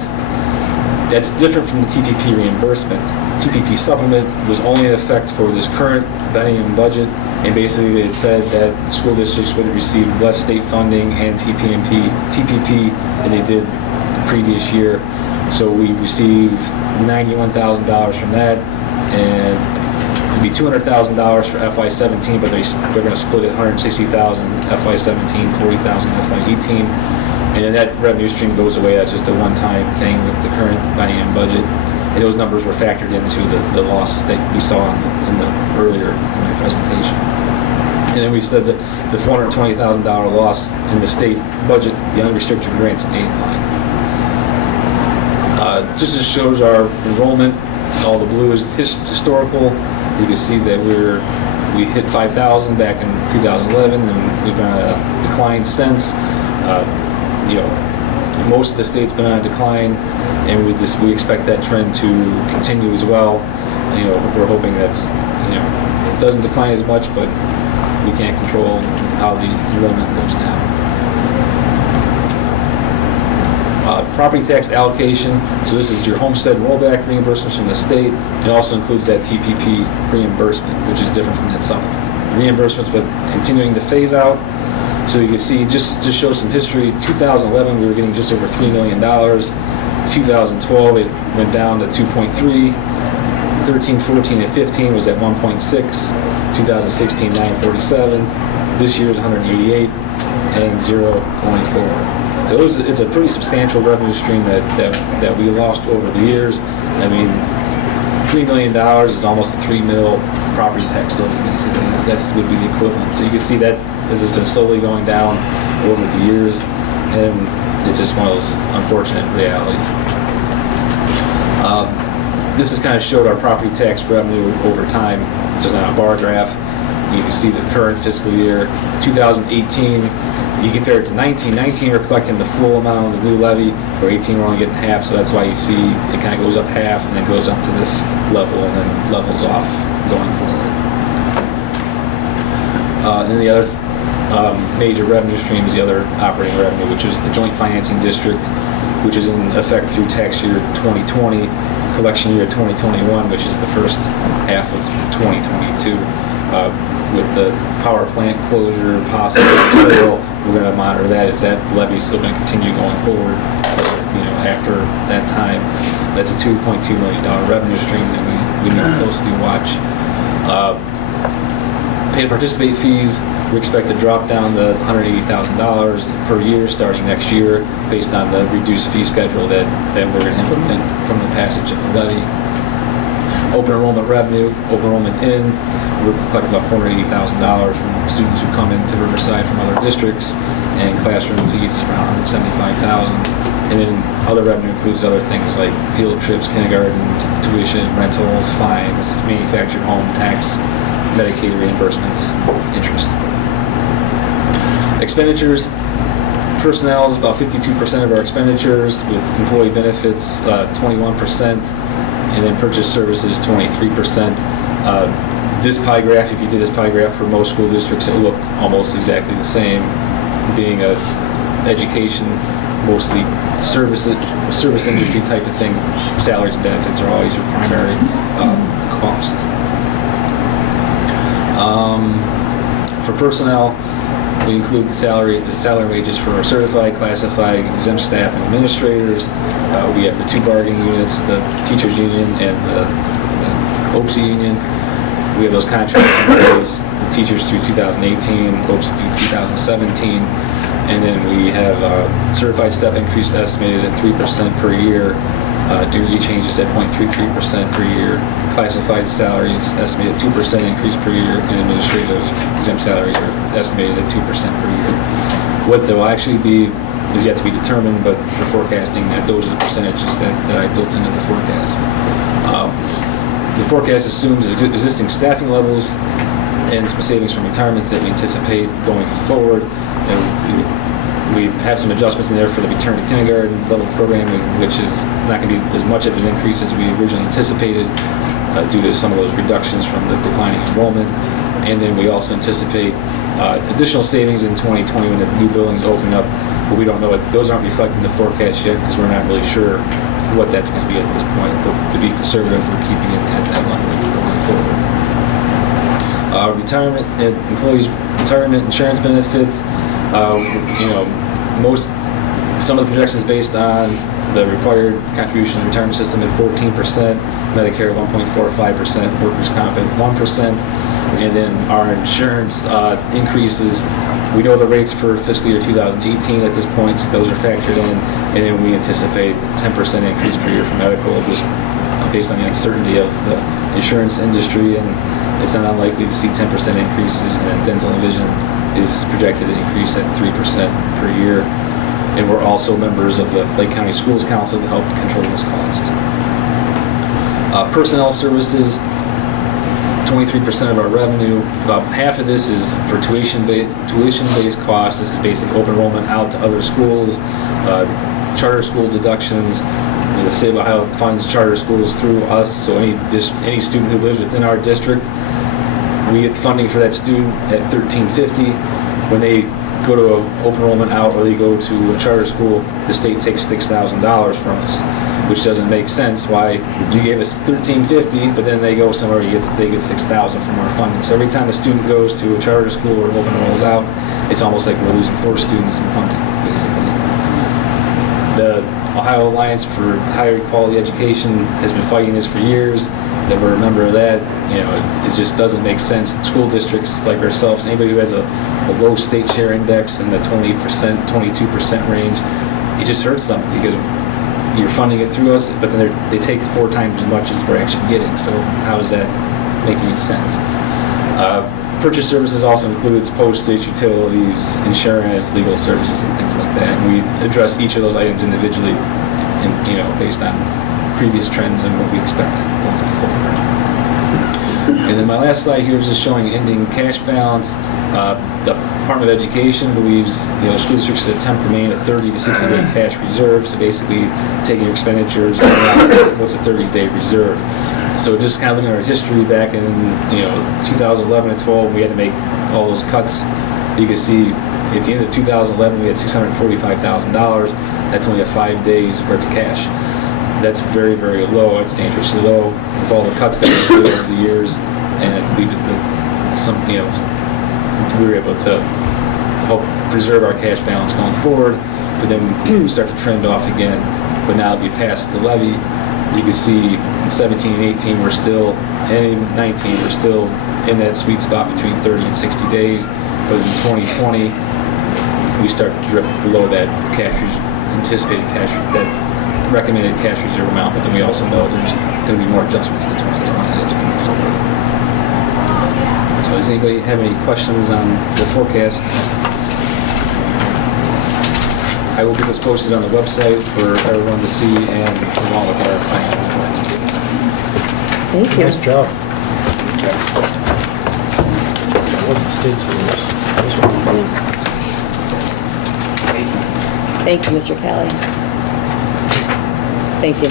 that's different from the TPP reimbursement. TPP supplement was only in effect for this current biennium budget, and basically it said that school districts would receive less state funding and TPP than they did the previous year. So we received $91,000 from that, and it'd be $200,000 for FY17, but they're going to split it $160,000 FY17, $40,000 FY18, and then that revenue stream goes away. That's just a one-time thing with the current biennium budget, and those numbers were factored into the loss that we saw earlier in my presentation. And then we said that the $420,000 loss in the state budget, the unrestricted grants and aid line. Just as shows our enrollment, all the blue is historical. You can see that we hit 5,000 back in 2011, and we've been on a decline since. Most of the state's been on a decline, and we expect that trend to continue as well. We're hoping that's it doesn't decline as much, but we can't control how the enrollment goes down. Property tax allocation. So this is your homestead rollback reimbursements from the state. It also includes that TPP reimbursement, which is different from that supplement. The reimbursements, but continuing to phase out. So you can see, just show some history. 2011, we were getting just over $3 million. 2012, it went down to 2.3. 13, 14, and 15 was at 1.6. 2016, 947. This year's 188, and 0 going forward. So it's a pretty substantial revenue stream that we lost over the years. I mean, $3 million is almost a $3 mil property tax levy, basically. That would be the equivalent. So you can see that this has been slowly going down over the years, and it's just one of those unfortunate realities. This has kind of showed our property tax revenue over time. It's just on a bar graph. You can see the current fiscal year, 2018. You compare it to 19. 19, we're collecting the full amount of the new levy. For 18, we're only getting half. So that's why you see it kind of goes up half and then goes up to this level and then levels off going forward. And then the other major revenue stream is the other operating revenue, which is the joint financing district, which is in effect through tax year 2020, collection year 2021, which is the first half of 2022. With the power plant closure possible, we're going to monitor that. Is that levy still going to continue going forward? After that time, that's a $2.2 million revenue stream that we need to closely watch. Pay to participate fees, we expect to drop down to $180,000 per year starting next year based on the reduced fee schedule that we're going to implement from the passage of the levy. Open enrollment revenue, open enrollment in, we're collecting about $480,000 from students who come into Riverside from other districts, and classroom fees around $175,000. And then other revenue includes other things like field trips, kindergarten, tuition, rentals, fines, manufactured home tax, Medicaid reimbursements, interest. Expenditures. Personnel is about 52% of our expenditures, with employee benefits 21%, and then purchase services 23%. This pie graph, if you did this pie graph for most school districts, it will look almost exactly the same. Being a education, mostly service industry type of thing, salaries and benefits are always your primary cost. For personnel, we include the salary wages for our certified, classified, exempt staff and administrators. We have the two bargaining units, the teachers union and the OPSI union. We have those contracts in place, the teachers through 2018, OPSI through 2017. And then we have certified step increase estimated at 3% per year. Duty changes at 0.33% per year. Classified salaries estimated 2% increase per year, and administrative exempt salaries are estimated at 2% per year. What they'll actually be is yet to be determined, but we're forecasting that those are the percentages that I built into the forecast. The forecast assumes existing staffing levels and some savings from retirements that we anticipate going forward. We have some adjustments in there for the return to kindergarten level programming, which is not going to be as much of an increase as we originally anticipated due to some of those reductions from the declining enrollment. And then we also anticipate additional savings in 2020 when the new buildings open up, but we don't know what those aren't reflected in the forecast yet because we're not really sure what that's going to be at this point. But to be conservative, we're keeping it at that level going forward. Retirement and employees' retirement insurance benefits. Some of the projections based on the required contribution to the retirement system at 14%, Medicare 1.45%, workers' comp at 1%, and then our insurance increases. We know the rates for fiscal year 2018 at this point, so those are factored in, and then we anticipate 10% increase per year for medical, just based on the uncertainty of the insurance industry and it's not unlikely to see 10% increases, and then dental and vision is projected to increase at 3% per year. And we're also members of the Lake County Schools Council to help control those costs. Personnel services, 23% of our revenue. About half of this is for tuition-based costs. This is basically open enrollment out to other schools, charter school deductions. The state of Ohio funds charter schools through us, so any student who lives within our district, we get funding for that student at $13.50. When they go to an open enrollment out or they go to a charter school, the state takes $6,000 from us, which doesn't make sense. Why you gave us $13.50, but then they go somewhere, they get $6,000 from our funding. So every time a student goes to a charter school or open enrolls out, it's almost like we're losing 4 students in funding, basically. The Ohio Alliance for Higher Quality Education has been fighting this for years. That we're a member of that. It just doesn't make sense. School districts like ourselves, anybody who has a low state share index in the 20%, 22% range, it just hurts them because you're funding it through us, but then they take 4 times as much as we're actually getting. So how does that make any sense? Purchase services also includes postage, utilities, insurance, legal services, and things like that. And we address each of those items individually, based on previous trends and what we expect going forward. And then my last slide here is just showing ending cash balance. The Department of Education believes school districts should attempt to maintain a 30 to 60-day cash reserve. So basically, taking your expenditures, what's a 30-day reserve? So just kind of looking at our history back in 2011 and 12, we had to make all those cuts. You can see at the end of 2011 we had $645,000. That's only 5 days worth of cash. That's very, very low. It's dangerously low with all the cuts that we did over the years, and I believe that we were able to help preserve our cash balance going forward. But then we start to trend off again. But now that we passed the levy, you can see in 17 and 18 we're still, and in 19 we're still in that sweet spot between 30 and 60 days. But in 2020 we start to drift below that anticipated cash, that recommended cash reserve amount. But then we also know there's going to be more adjustments to 2020 as we move forward. So does anybody have any questions on the forecast? I will get this posted on the website for everyone to see, and along with our plan, of course. Thank you. Nice job. Thank you, Mr. Kelly. Thank you.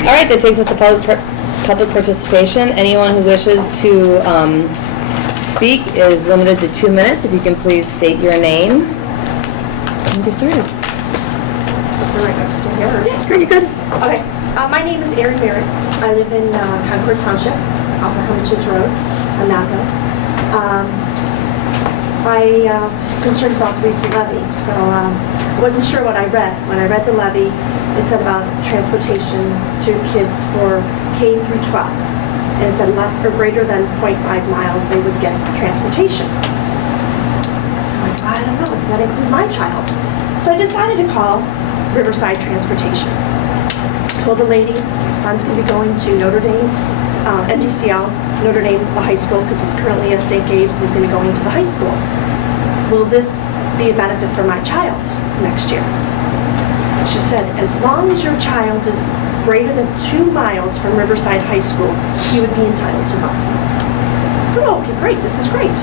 All right, that takes us to public participation. Anyone who wishes to speak is limited to 2 minutes. If you can please state your name and get started. Yeah, sure, you could. Okay. My name is Erin Merritt. I live in Concord Township, off of Hermitage Road, in Napa. I have concerns about the recent levy, so I wasn't sure what I read. When I read the levy, it said about transportation to kids for K through 12. And it said less or greater than 0.5 miles they would get transportation. So I'm like, I don't know, does that include my child? So I decided to call Riverside Transportation. Told the lady, my son's going to be going to Notre Dame, NDCL, Notre Dame, the high school, because he's currently at St. Gabe's and he's going to be going to the high school. Will this be a benefit for my child next year? She said, as long as your child is greater than 2 miles from Riverside High School, he would be entitled to busing. So, okay, great, this is great.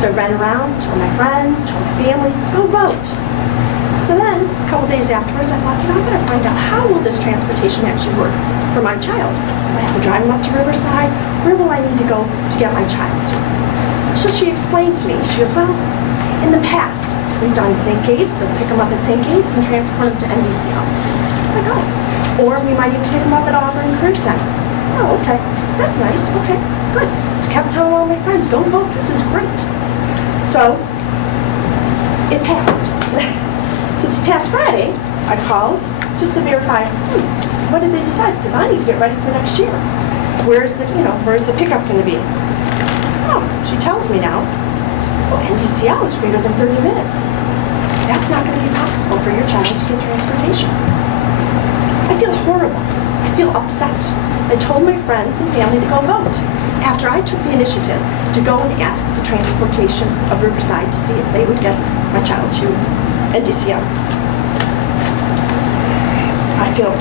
So I ran around, told my friends, told my family, go vote. So then, a couple days afterwards, I thought, I'm going to find out how will this transportation actually work for my child. Will I have to drive him up to Riverside? Where will I need to go to get my child to? So she explained to me, she goes, well, in the past, we've done St. Gabe's, they'll pick them up at St. Gabe's and transport them to NDCL. I'm like, oh. Or we might even take them up at Auburn Career Center. Oh, okay, that's nice, okay, good. So kept telling all my friends, go vote, this is great. So, it passed. So this past Friday, I called just to verify, what did they decide? Because I need to get ready for next year. Where's the pickup going to be? Oh, she tells me now, well, NDCL is greater than 30 minutes. That's not going to be possible for your child to get transportation. I feel horrible. I feel upset. I told my friends and family to go vote after I took the initiative to go and ask the transportation of Riverside to see if they would get my child to NDCM. I feel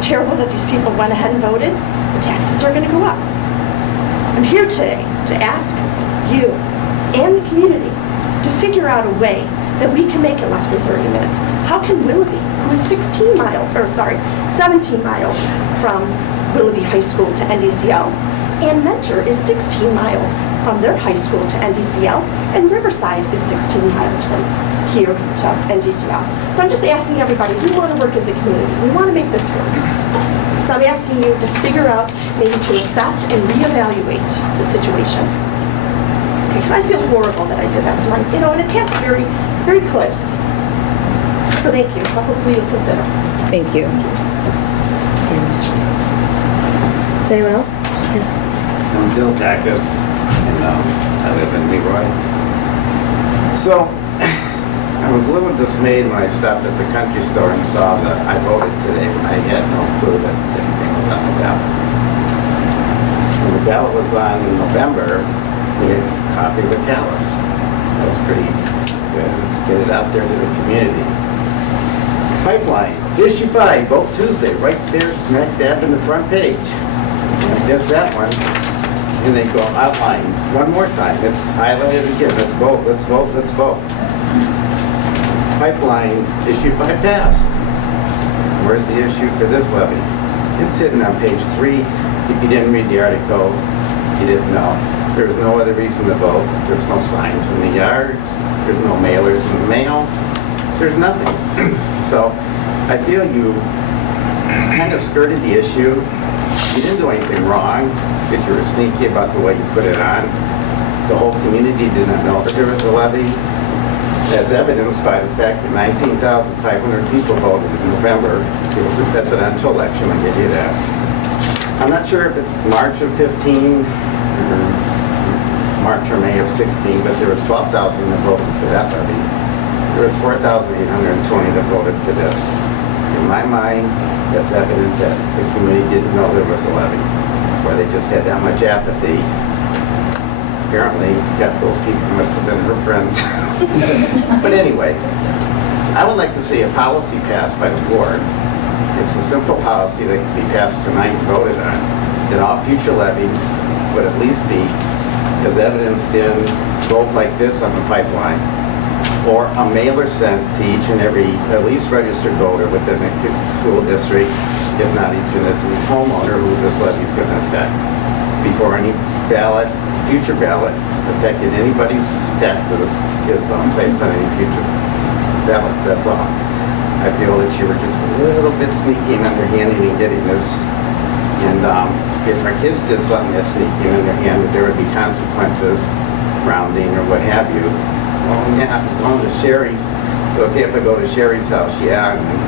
terrible that these people went ahead and voted. The taxes are going to go up. I'm here today to ask you and the community to figure out a way that we can make it less than 30 minutes. How can Willoughby, who is 17 miles from Willoughby High School to NDCL, and Mentor is 16 miles from their high school to NDCL, and Riverside is 16 miles from here to NDCL. So I'm just asking everybody, we want to work as a community. We want to make this work. So I'm asking you to figure out, maybe to assess and reevaluate the situation. Because I feel horrible that I did that tonight, and it tasks very, very close. So thank you. So hopefully you'll consider. Thank you. Very much. Is anyone else? Yes. I'm Bill Dacus, and I live in Leroy. So, I was a little dismayed when I stopped at the country store and saw that I voted today when I had no clue that anything was on the ballot. When the ballot was on in November, we had coffee with Callis. That was pretty good. Let's get it out there to the community. Pipeline, issue 5, vote Tuesday, right there, smack dab in the front page. I guess that one. And they go outline one more time. It's highlighted again. Let's vote, let's vote, let's vote. Pipeline, issue 5 passed. Where's the issue for this levy? It's hidden on page 3. If you didn't read the article, you didn't know. There's no other reason to vote. There's no signs in the yards. There's no mailers in the mail. There's nothing. So I feel you kind of skirted the issue. You didn't do anything wrong. If you were sneaky about the way you put it on. The whole community did not know that there was a levy. As evidenced by the fact that 19,500 people voted in November. It was a presidential election, I'll give you that. I'm not sure if it's March of 15 or March or May of 16, but there was 12,000 that voted for that levy. There was 4,820 that voted for this. In my mind, that's evident that the community didn't know there was a levy, or they just had that much apathy. Apparently, half those people must have been her friends. But anyways, I would like to see a policy passed by the board. It's a simple policy that can be passed tonight and voted on, that all future levies would at least be, as evidenced in vote like this on the pipeline, or a mailer sent to each and every at least registered voter within the school district, if not each and every homeowner who this levy is going to affect, before any ballot, future ballot affecting anybody's taxes is placed on any future ballot. That's all. I feel that you were just a little bit sneaky and underhanded in getting this. And if our kids did something that's sneaky and underhanded, there would be consequences, grounding or what have you. Well, yeah, I was going to Sherry's. So okay, if I go to Sherry's house, yeah. And then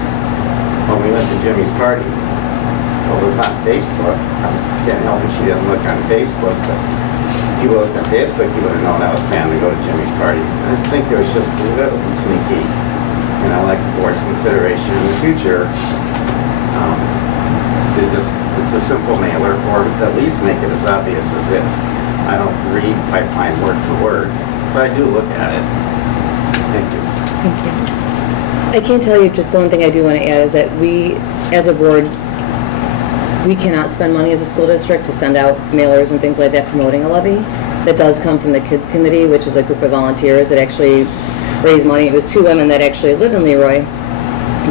when we went to Jimmy's party, well, it was on Facebook. I can't help it, she didn't look on Facebook, but if you looked on Facebook, you would have known I was planning to go to Jimmy's party. I think it was just a little bit sneaky. And I like the board's consideration in the future. It's a simple mailer, or at least make it as obvious as is. I don't read pipeline word for word, but I do look at it. Thank you. Thank you. I can tell you just the one thing I do want to add is that we, as a board, we cannot spend money as a school district to send out mailers and things like that promoting a levy. That does come from the Kids Committee, which is a group of volunteers that actually raise money. It was 2 women that actually live in Leroy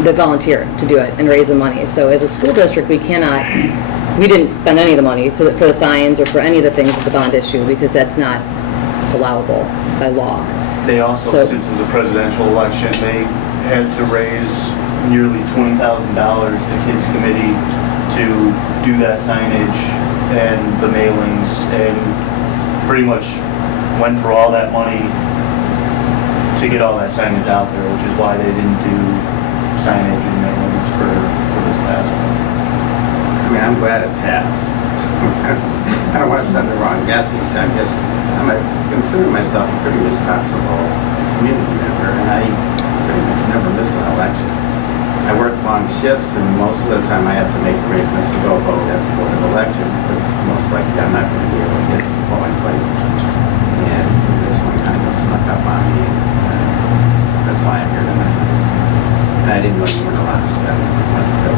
that volunteer to do it and raise the money. So as a school district, we didn't spend any of the money for the signs or for any of the things at the bond issue because that's not allowable by law. They also, since it was a presidential election, they had to raise nearly $20,000, the Kids Committee, to do that signage and the mailings, and pretty much went through all that money to get all that signage out there, which is why they didn't do signage and mailings for this past one. I mean, I'm glad it passed. I don't want to send the wrong message. I consider myself a pretty responsible community member, and I pretty much never miss an election. I work long shifts, and most of the time I have to make arrangements to go vote at the Board of Elections, because most likely I'm not going to be able to get to the polling place. And this one kind of snuck up on me. That's why I'm here tonight. And I didn't know you weren't allowed to spend money until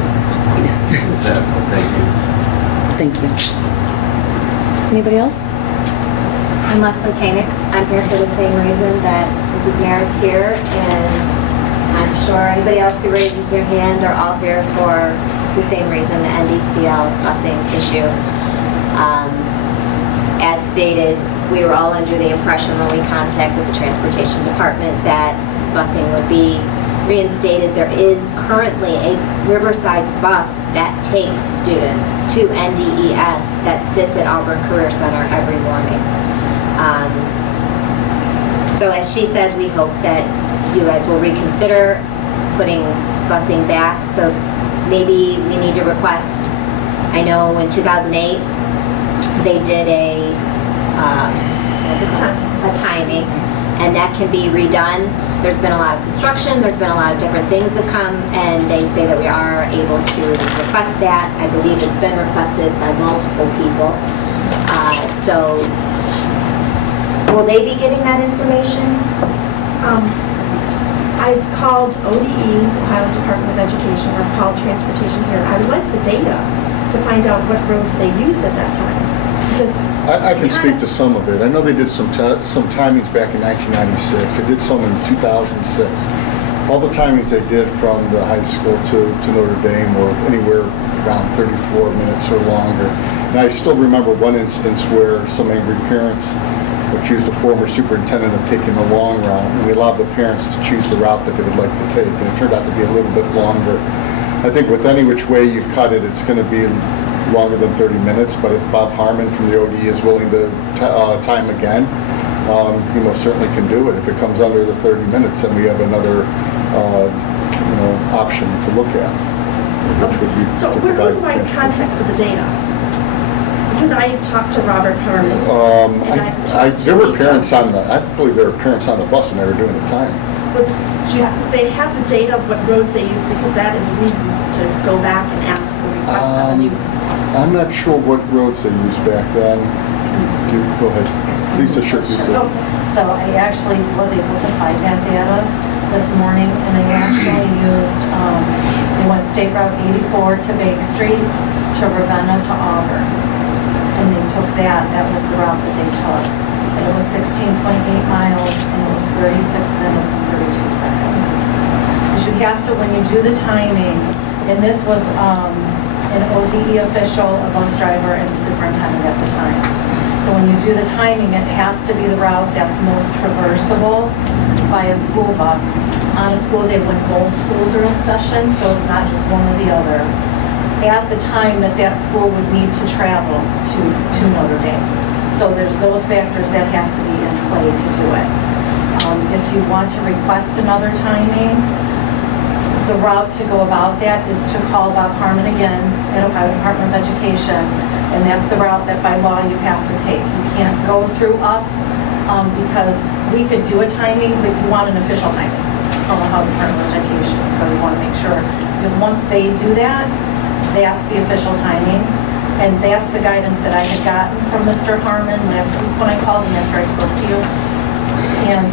you said, well, thank you. Thank you. Anybody else? I'm Leslie Koenig. I'm here for the same reason that Mrs. Merritt's here, and I'm sure anybody else who raises their hand are all here for the same reason, the NDCL busing issue. As stated, we were all under the impression when we contacted the Transportation Department that busing would be reinstated. There is currently a Riverside bus that takes students to NDES that sits at Auburn Career Center every morning. So as she said, we hope that you guys will reconsider putting busing back. So maybe we need to request, I know in 2008, they did a timing, and that can be redone. There's been a lot of construction, there's been a lot of different things that come, and they say that we are able to request that. I believe it's been requested by multiple people. So will they be getting that information? I've called ODE, Ohio Department of Education. I've called Transportation here. I would like the data to find out what roads they used at that time. Because I can speak to some of it. I know they did some timings back in 1996. They did some in 2006. All the timings they did from the high school to Notre Dame were anywhere around 34 minutes or longer. And I still remember one instance where some angry parents accused the former superintendent of taking the long route, and we allowed the parents to choose the route that they would like to take, and it turned out to be a little bit longer. I think with any which way you cut it, it's going to be longer than 30 minutes, but if Bob Harmon from the OD is willing to time again, he most certainly can do it. If it comes under the 30 minutes, then we have another option to look at, which would be so where do I contact for the data? Because I talked to Robert Harmon. There were parents on I believe there were parents on the bus when they were doing the timing. But they have the data of what roads they use, because that is reason to go back and ask for requests. I'm not sure what roads they used back then. Go ahead. Lisa, sure. Lisa. So I actually was able to find that data this morning, and they actually used, they went State Route 84 to Bank Street, to Ravenna to Auburn. And they took that was the route that they took. And it was 16.8 miles, and it was 36 minutes and 32 seconds. Because you have to, when you do the timing, and this was an ODE official, a bus driver, and the superintendent at the time. So when you do the timing, it has to be the route that's most traversable by a school bus on a school day when both schools are in session, so it's not just one or the other, at the time that that school would need to travel to Notre Dame. So there's those factors that have to be in play to do it. If you want to request another timing, the route to go about that is to call Bob Harmon again at Ohio Department of Education, and that's the route that by law you have to take. You can't go through us because we could do a timing, but you want an official timing from Ohio Department of Education. So you want to make sure, because once they do that, that's the official timing, and that's the guidance that I had gotten from Mr. Harmon last week when I called him after I spoke to you. And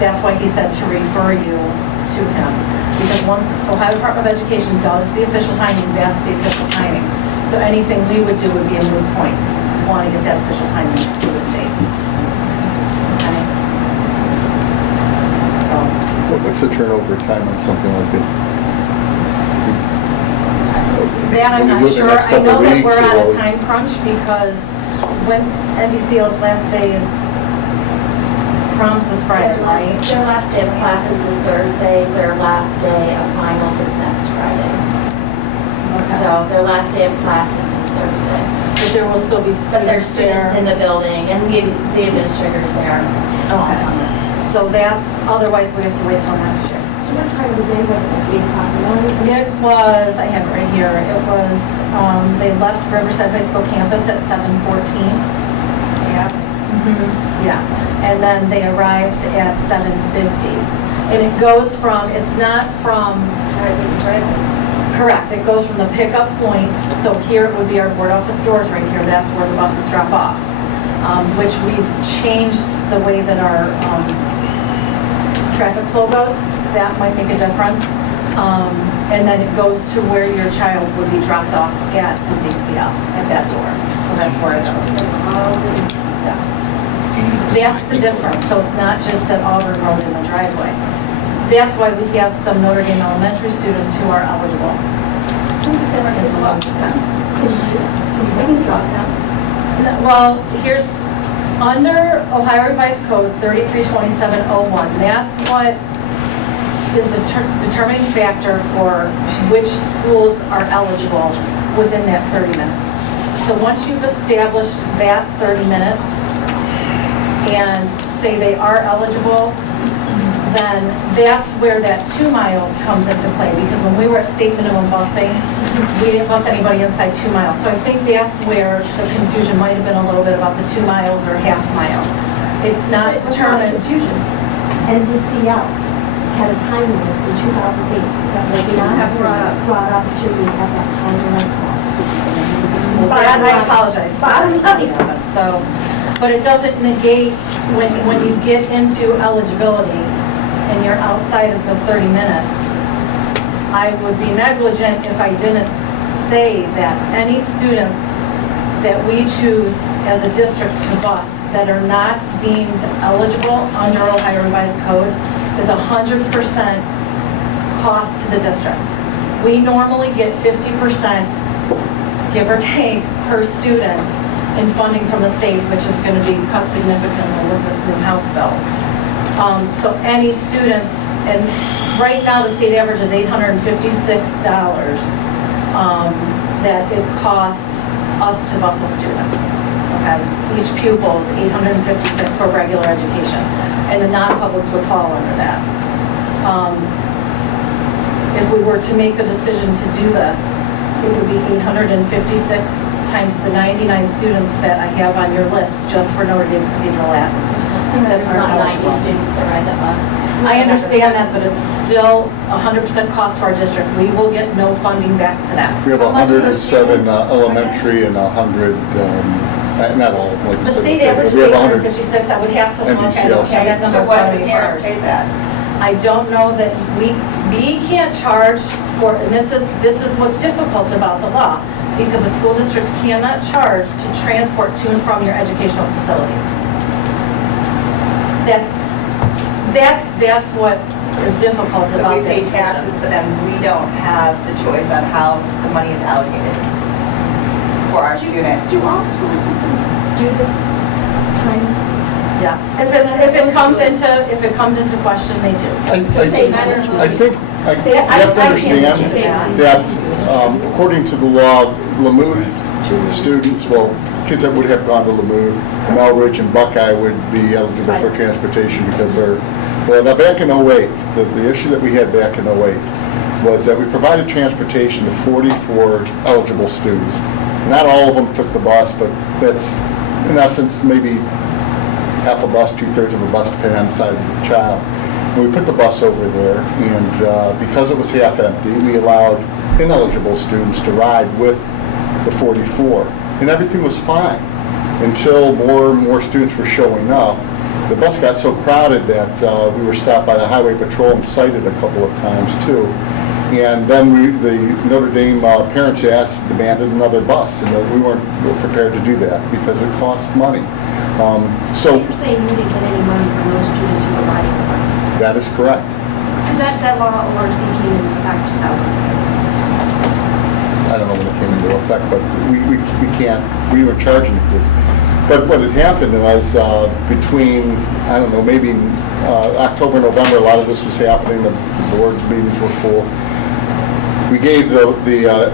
that's why he said to refer you to him. Because once Ohio Department of Education does the official timing, that's the official timing. So anything we would do would be a moot point. We want to get that official timing to the state. Okay. So. What's the turnover time on something like that? That I'm not sure. I know that we're on a time crunch because when's NDCL's last day is proms this Friday, right? Their last day of classes is Thursday. Their last day of finals is next Friday. Okay. So their last day of classes is Thursday. But there will still be students But there's students there. in the building, and the administrators there. Okay. So that's, otherwise we have to wait till next year. So what time of the day was it? 8 o'clock in the morning? It was, I have it right here, it was, they left Riverside High School campus at 7:14. Yeah. Yeah, and then they arrived at 7:50. And it goes from, it's not from, correct, it goes from the pickup point, so here it would be our board office doors right here, that's where the buses drop off, which we've changed the way that our traffic flow goes. That might make a difference. And then it goes to where your child would be dropped off at NDCL, at that door. So that's where it goes. Yes. That's the difference. So it's not just at Auburn Road in the driveway. That's why we have some Notre Dame Elementary students who are eligible. Well, here's under Ohio Revised Code 332701. That's what is the determining factor for which schools are eligible within that 30 minutes. So once you've established that 30 minutes and say they are eligible, then that's where that 2 miles comes into play, because when we were at state minimum busing, we didn't bus anybody inside 2 miles. So I think that's where the confusion might have been a little bit about the 2 miles or half mile. It's not determined. NDCL had a time limit in 2008 that was not brought up to me at that time when I called. I apologize. Bottom line. So, but it doesn't negate when you get into eligibility and you're outside of the 30 minutes. I would be negligent if I didn't say that any students that we choose as a district to bus that are not deemed eligible under Ohio Revised Code is 100% cost to the district. We normally get 50%, give or take, per student in funding from the state, which is going to be cut significantly with this new House bill. So any students, and right now the state average is $856 that it costs us to bus a student. Okay, each pupil is $856 for regular education, and the non-publics would fall under that. If we were to make the decision to do this, it would be 856 times the 99 students that I have on your list just for Notre Dame Cathedral Lab. There's not 90 students that ride the bus. I understand that, but it's still 100% cost to our district. We will get no funding back for that. We have 107 elementary and 100, not all, like you The said. state average is 856. I would have to look, I don't have that number. So what if the parents pay that? I don't know that we can't charge for, and this is what's difficult about the law, because the school districts cannot charge to transport to and from your educational facilities. That's what is difficult So about we this. pay taxes, but then we don't have the choice on how the money is allocated for our student. Do all school systems do this time? Yes, if it comes into question, they do. I think you have to understand that according to the law, Lamouth students, well, kids that would have gone to Lamouth, Melridge, and Buckeye would be eligible for transportation because they're, now back in 08, the issue that we had back in 08 was that we provided transportation to 44 eligible students. Not all of them took the bus, but that's in essence maybe half a bus, 2/3 of a bus, depending on the size of the child. And we put the bus over there, and because it was half empty, we allowed ineligible students to ride with the 44. And everything was fine until more and more students were showing up. The bus got so crowded that we were stopped by the highway patrol and cited a couple of times too. And then the Notre Dame parents demanded another bus, and we weren't prepared to do that because it cost money. So you're saying you didn't get any money from those students who were riding the bus? That is correct. Because that law ORC came into effect 2006. I don't know when it came into effect, but we were charging the kids. But what had happened was between, I don't know, maybe October, November, a lot of this was happening, the board meetings were full. We gave the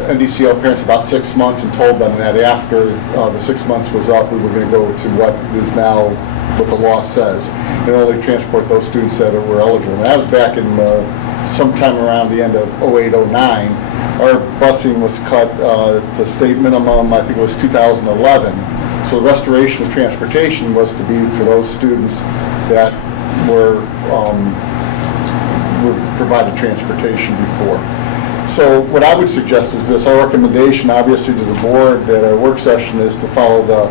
NDCL parents about 6 months and told them that after the 6 months was up, we were going to go to what is now what the law says, and only transport those students that were eligible. And that was back in sometime around the end of 08, 09. Our busing was cut to state minimum, I think it was 2011. So the restoration of transportation was to be for those students that were were provided transportation before. So what I would suggest is this, our recommendation obviously to the board at our work session is to follow the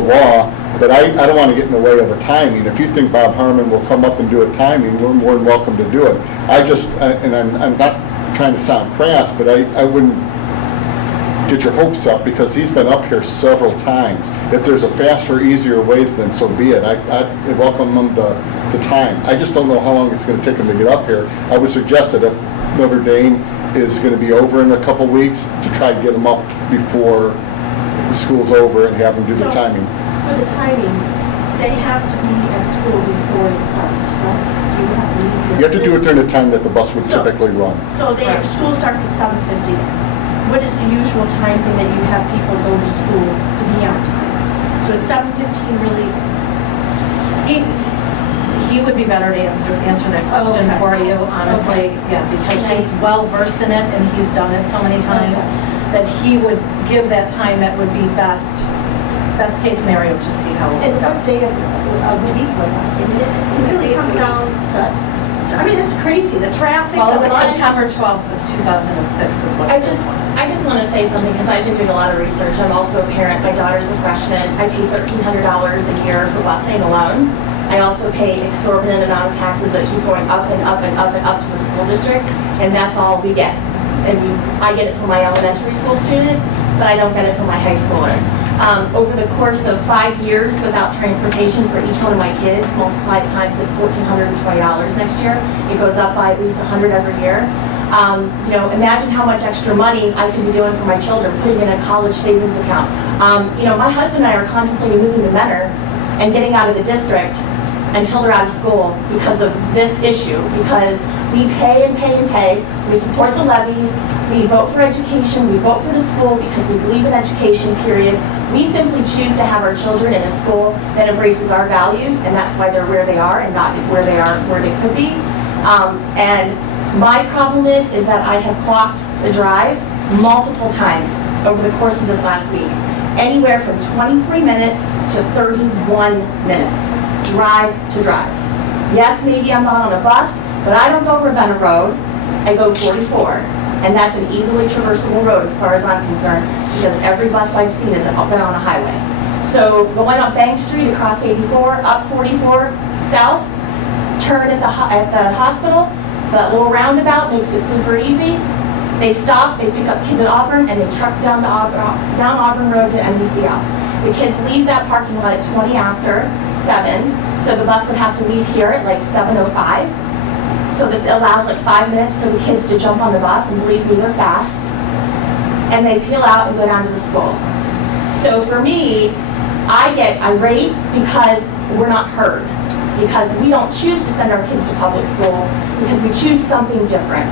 law, but I don't want to get in the way of a timing. If you think Bob Harmon will come up and do a timing, we're more than welcome to do it. And I'm not trying to sound crass, but I wouldn't get your hopes up because he's been up here several times. If there's a faster, easier ways, then so be it. I welcome him to time. I just don't know how long it's going to take him to get up here. I would suggest that if Notre Dame is going to be over in a couple weeks, to try to get him up before the school's over and have him do the timing. For the timing, they have to be at school before it starts, correct? So you have to leave here. You have to do it during the time that the bus would typically run. So school starts at 7:50. What is the usual time thing that you have people go to school to be on time? So is 7:15 really? He would be better to answer that question for you, honestly, yeah, because he's well versed in it and he's done it so many times that he would give that time that would be best case scenario to see how. And what day of the week was that? It really comes down to, I mean, it's crazy, the traffic. Well, it the was lines. September 12th of 2006 is what I this just was. want to say something because I've been doing a lot of research. I'm also a parent. My daughter's a freshman. I pay $1,300 a year for busing alone. I also pay exorbitant amount of taxes that keep going up and up and up and up to the school district, and that's all we get. And I get it for my elementary school student, but I don't get it for my high schooler. Over the course of 5 years without transportation for each one of my kids, multiplied times it's $1,420 next year. It goes up by at least $100 every year. Imagine how much extra money I can be doing for my children, putting in a college savings account. My husband and I are contemplating moving to Mentor and getting out of the district until they're out of school because of this issue, because we pay and pay and pay, we support the levies, we vote for education, we vote for the school because we believe in education, period. We simply choose to have our children in a school that embraces our values, and that's why they're where they are and not where they could be. And my problem is that I have clocked the drive multiple times over the course of this last week. Anywhere from 23 minutes to 31 minutes, drive to drive. Yes, maybe I'm not on a bus, but I don't go Ravenna Road, I go 44. And that's an easily traversable road as far as I'm concerned, because every bus I've seen has been on a highway. So going up Bank Street, across 84, up 44, south, turn at the hospital, that little roundabout makes it super easy. They stop, they pick up kids at Auburn, and they truck down Auburn Road to NDCL. The kids leave that parking lot at 20 after 7, so the bus would have to leave here at like 7:05. So that it allows like 5 minutes for the kids to jump on the bus, and believe me, they're fast. And they peel out and go down to the school. So for me, I get irate because we're not heard. Because we don't choose to send our kids to public school, because we choose something different.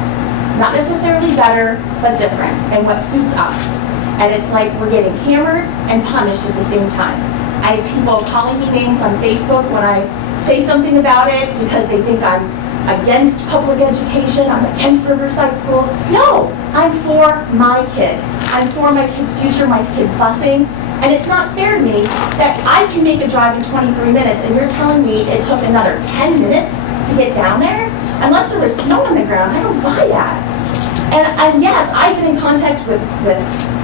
Not necessarily better, but different, and what suits us. And it's like we're getting hammered and punished at the same time. I have people calling me names on Facebook when I say something about it because they think I'm against public education, I'm against Riverside School. No, I'm for my kid. I'm for my kid's future, my kid's busing. And it's not fair to me that I can make a drive in 23 minutes and you're telling me it took another 10 minutes to get down there? Unless there was snow on the ground, I don't buy that. And yes, I've been in contact with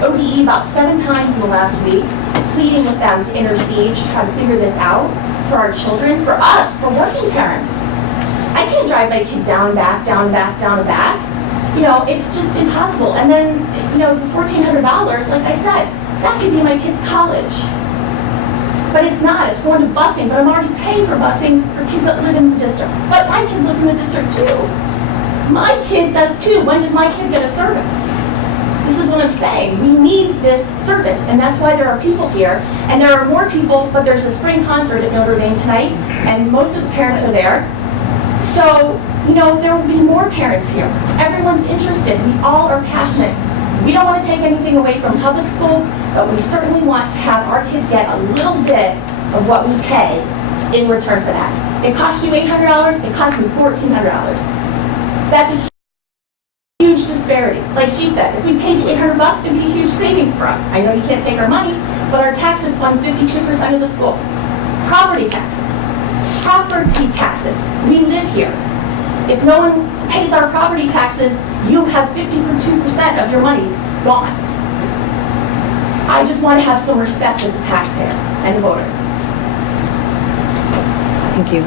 ODE about 7 times in the last week, pleading with them to intercede, to try to figure this out for our children, for us, for working parents. I can't drive my kid down and back, down and back, down and back. It's just impossible. And then, the $1,400, like I said, that could be my kid's college. But it's not, it's going to busing, but I'm already paying for busing for kids that live in the district. But my kid lives in the district too. My kid does too. When does my kid get a service? This is what I'm saying. We need this service, and that's why there are people here. And there are more people, but there's a spring concert at Notre Dame tonight, and most of the parents are there. So, there will be more parents here. Everyone's interested. We all are passionate. We don't want to take anything away from public school, but we certainly want to have our kids get a little bit of what we pay in return for that. It costs you $800, it costs me $1,400. That's a huge disparity. Like she said, if we paid the $800, it'd be a huge savings for us. I know you can't take our money, but our taxes fund 52% of the school. Property taxes. We live here. If no one pays raise our property taxes, you have 52% of your money gone. I just want to have some respect as a taxpayer and a voter. Thank you.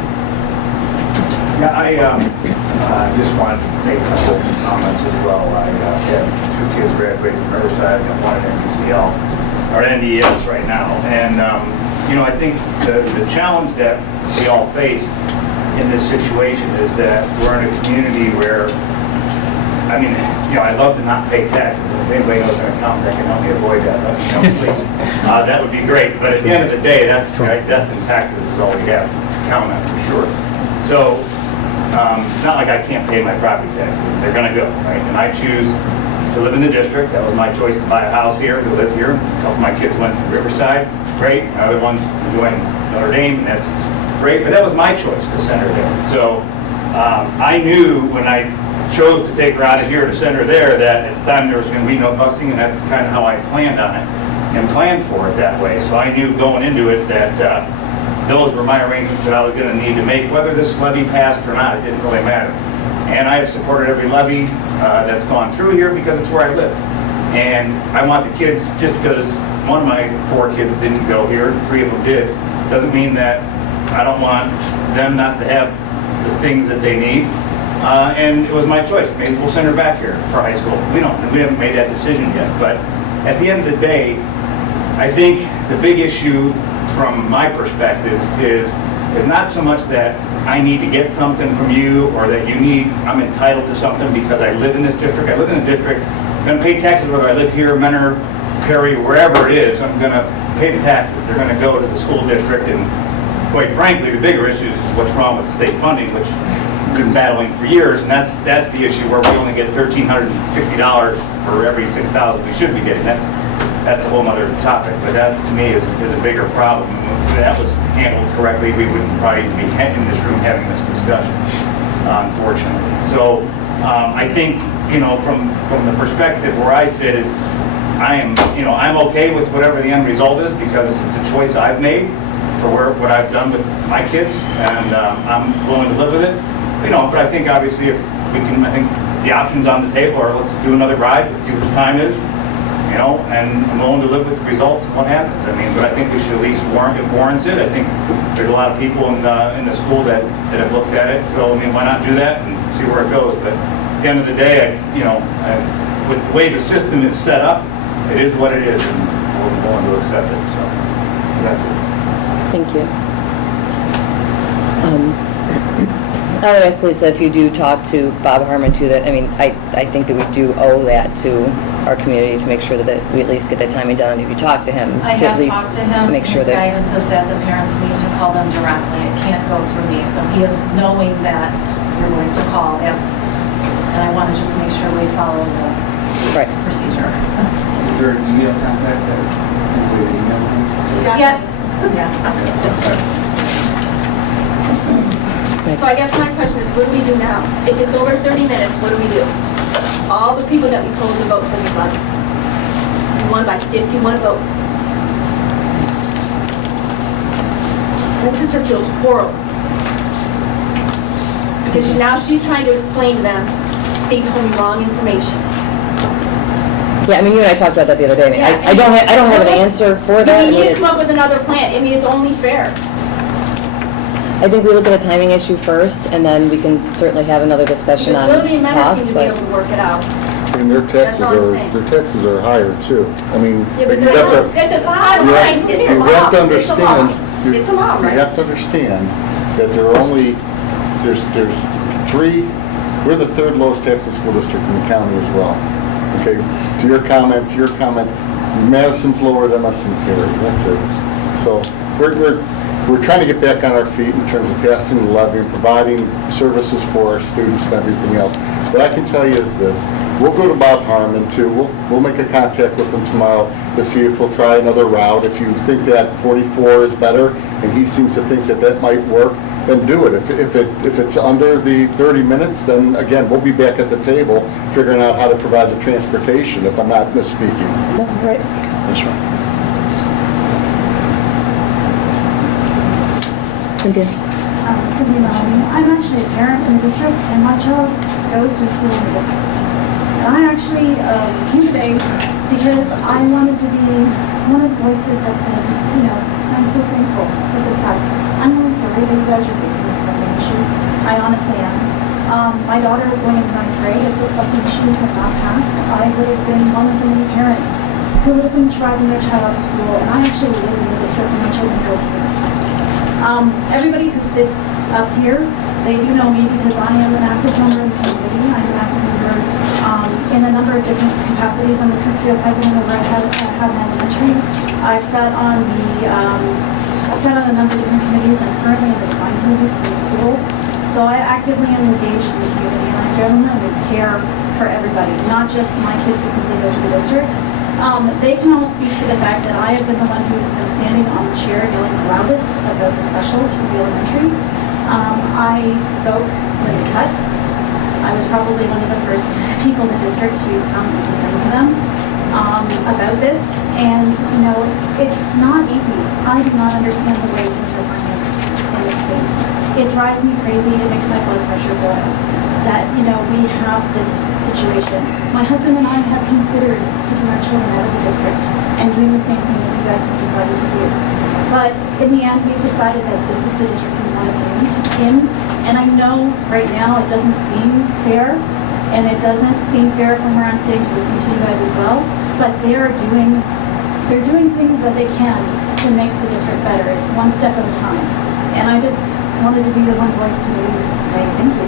Yeah, I just wanted to make a couple of comments as well. I have 2 kids graduating from Riverside, I've got one at NDCL, or NDS right now. And, you know, I think the challenge that we all face in this situation is that we're in a community where, I mean, you know, I'd love to not pay taxes. And if anybody knows an accountant that can help me avoid that, let me know, please. That would be great. But at the end of the day, that's right, death and taxes is all we have to count on for sure. So it's not like I can't pay my property taxes. They're going to go, right? And I choose to live in the district. That was my choice to buy a house here, to live here. A couple of my kids went to Riverside. Great. My other one's enjoying Notre Dame, and that's great. But that was my choice to send her there. So I knew when I chose to take her out of here to send her there that at the time there was going to be no busing, and that's kind of how I planned on it and planned for it that way. So I knew going into it that those were my arrangements that I was going to need to make, whether this levy passed or not. It didn't really matter. And I have supported every levy that's gone through here because it's where I live. And I want the kids, just because one of my 4 kids didn't go here, 3 of them did, doesn't mean that I don't want them not to have the things that they need. And it was my choice. Maybe we'll send her back here for high school. We haven't made that decision yet. But at the end of the day, I think the big issue from my perspective is not so much that I need to get something from you or that I'm entitled to something because I live in this district. I live in a district. I'm going to pay taxes whether I live here, Menor, Perry, wherever it is. I'm going to pay the taxes. They're going to go to the school district. And quite frankly, the bigger issue is what's wrong with state funding, which we've been battling for years. And that's the issue where we only get $1,360 for every $6,000 we should be getting. That's a whole other topic, but that to me is a bigger problem. If that was handled correctly, we wouldn't probably be in this room having this discussion, unfortunately. So I think, you know, from the perspective where I sit is I'm okay with whatever the end result is because it's a choice I've made for what I've done with my kids, and I'm willing to live with it. You know, but I think obviously if we can, I think the options on the table are let's do another ride, let's see what the time is. You know, and I'm willing to live with the results and what happens. I mean, but I think we should at least warrants it. I think there's a lot of people in the school that have looked at it. So I mean, why not do that and see where it goes? But at the end of the day, with the way the system is set up, it is what it is, and we're willing to accept it. So that's it. Thank you. I would ask Lisa if you do talk to Bob Harmon too, that, I mean, I think that we do owe that to our community to make sure that we at least get the timing done. And if you talk to him, I to at have least talked to him. make sure His that. guidance is that the parents need to call them directly. It can't go through me. So he is knowing that you're going to call. And I want to just make sure we follow the procedure. Is there an email contact that we email him? Yeah. Yeah. So I guess my question is, what do we do now? If it's over 30 minutes, what do we do? All the people that we told to vote for this levy, we won by 51 votes. My sister feels horrible. Because now she's trying to explain to them, they told me wrong information. Yeah, I mean, you and I talked about that the other day. I mean, Yeah, I don't have an answer for that. We I mean, need to come up with another plan. I mean, it's only fair. I think we look at a timing issue first, and then we can certainly have another discussion Because on Lily and Mena costs. seem to be able to work it out. And their That's all I'm saying. taxes are higher too. I mean, Yeah, but you have to, that does not you It's have allowed. to understand. It's allowed, right? You have to understand that there are only, there's 3, we're the 3rd lowest taxing school district in the county as well. Okay, to your comment, Madison's lower than us in Perry, that's it. So we're trying to get back on our feet in terms of passing the levy and providing services for our students and everything else. What I can tell you is this, we'll go to Bob Harmon too, we'll make a contact with him tomorrow to see if we'll try another route. If you think that 44 is better, and he seems to think that might work, then do it. If it's under the 30 minutes, then again, we'll be back at the table figuring out how to provide the transportation, if I'm not misspeaking. No, right. That's right. Cynthia. of you know me, I'm actually a parent in the district, and my child goes to school in the district. And I actually came today because I wanted to be one of the voices that said, you know, I'm so thankful that this passed. I'm really sorry that you guys are facing this busing issue. I honestly am. My daughter is going into 9th grade. If this busing issue had not passed, I would have been one of the many parents who would have been driving their child out to school. And I actually live in the district, and my children go to the district. Everybody who sits up here, they do know me because I am an active member in the community. I'm an active member in a number of different capacities. I'm the Principal President over at Haddon Elementary. I've sat on a number of different committees. I'm currently in the design committee for new schools. So I actively am engaged in the community, and I genuinely care for everybody, not just my kids because they go to the district. They can all speak to the fact that I have been the one who's been standing on the chair yelling the loudest about the specials for the elementary. I spoke when they cut. I was probably one of the first people in the district to come and complain to them about this. And, you know, it's not easy. I do not understand the way things are financed in this state. It drives me crazy. It makes my blood pressure boil. That, you know, we have this situation. My husband and I have considered taking our children out of the district and doing the same thing that you guys have decided to do. But in the end, we've decided that this is the district we want to be in. And I know right now it doesn't seem fair, and it doesn't seem fair from where I'm sitting to listen to you guys as well, but they're doing things that they can to make the district better. It's one step at a time. And I just wanted to be the one voice to say thank you.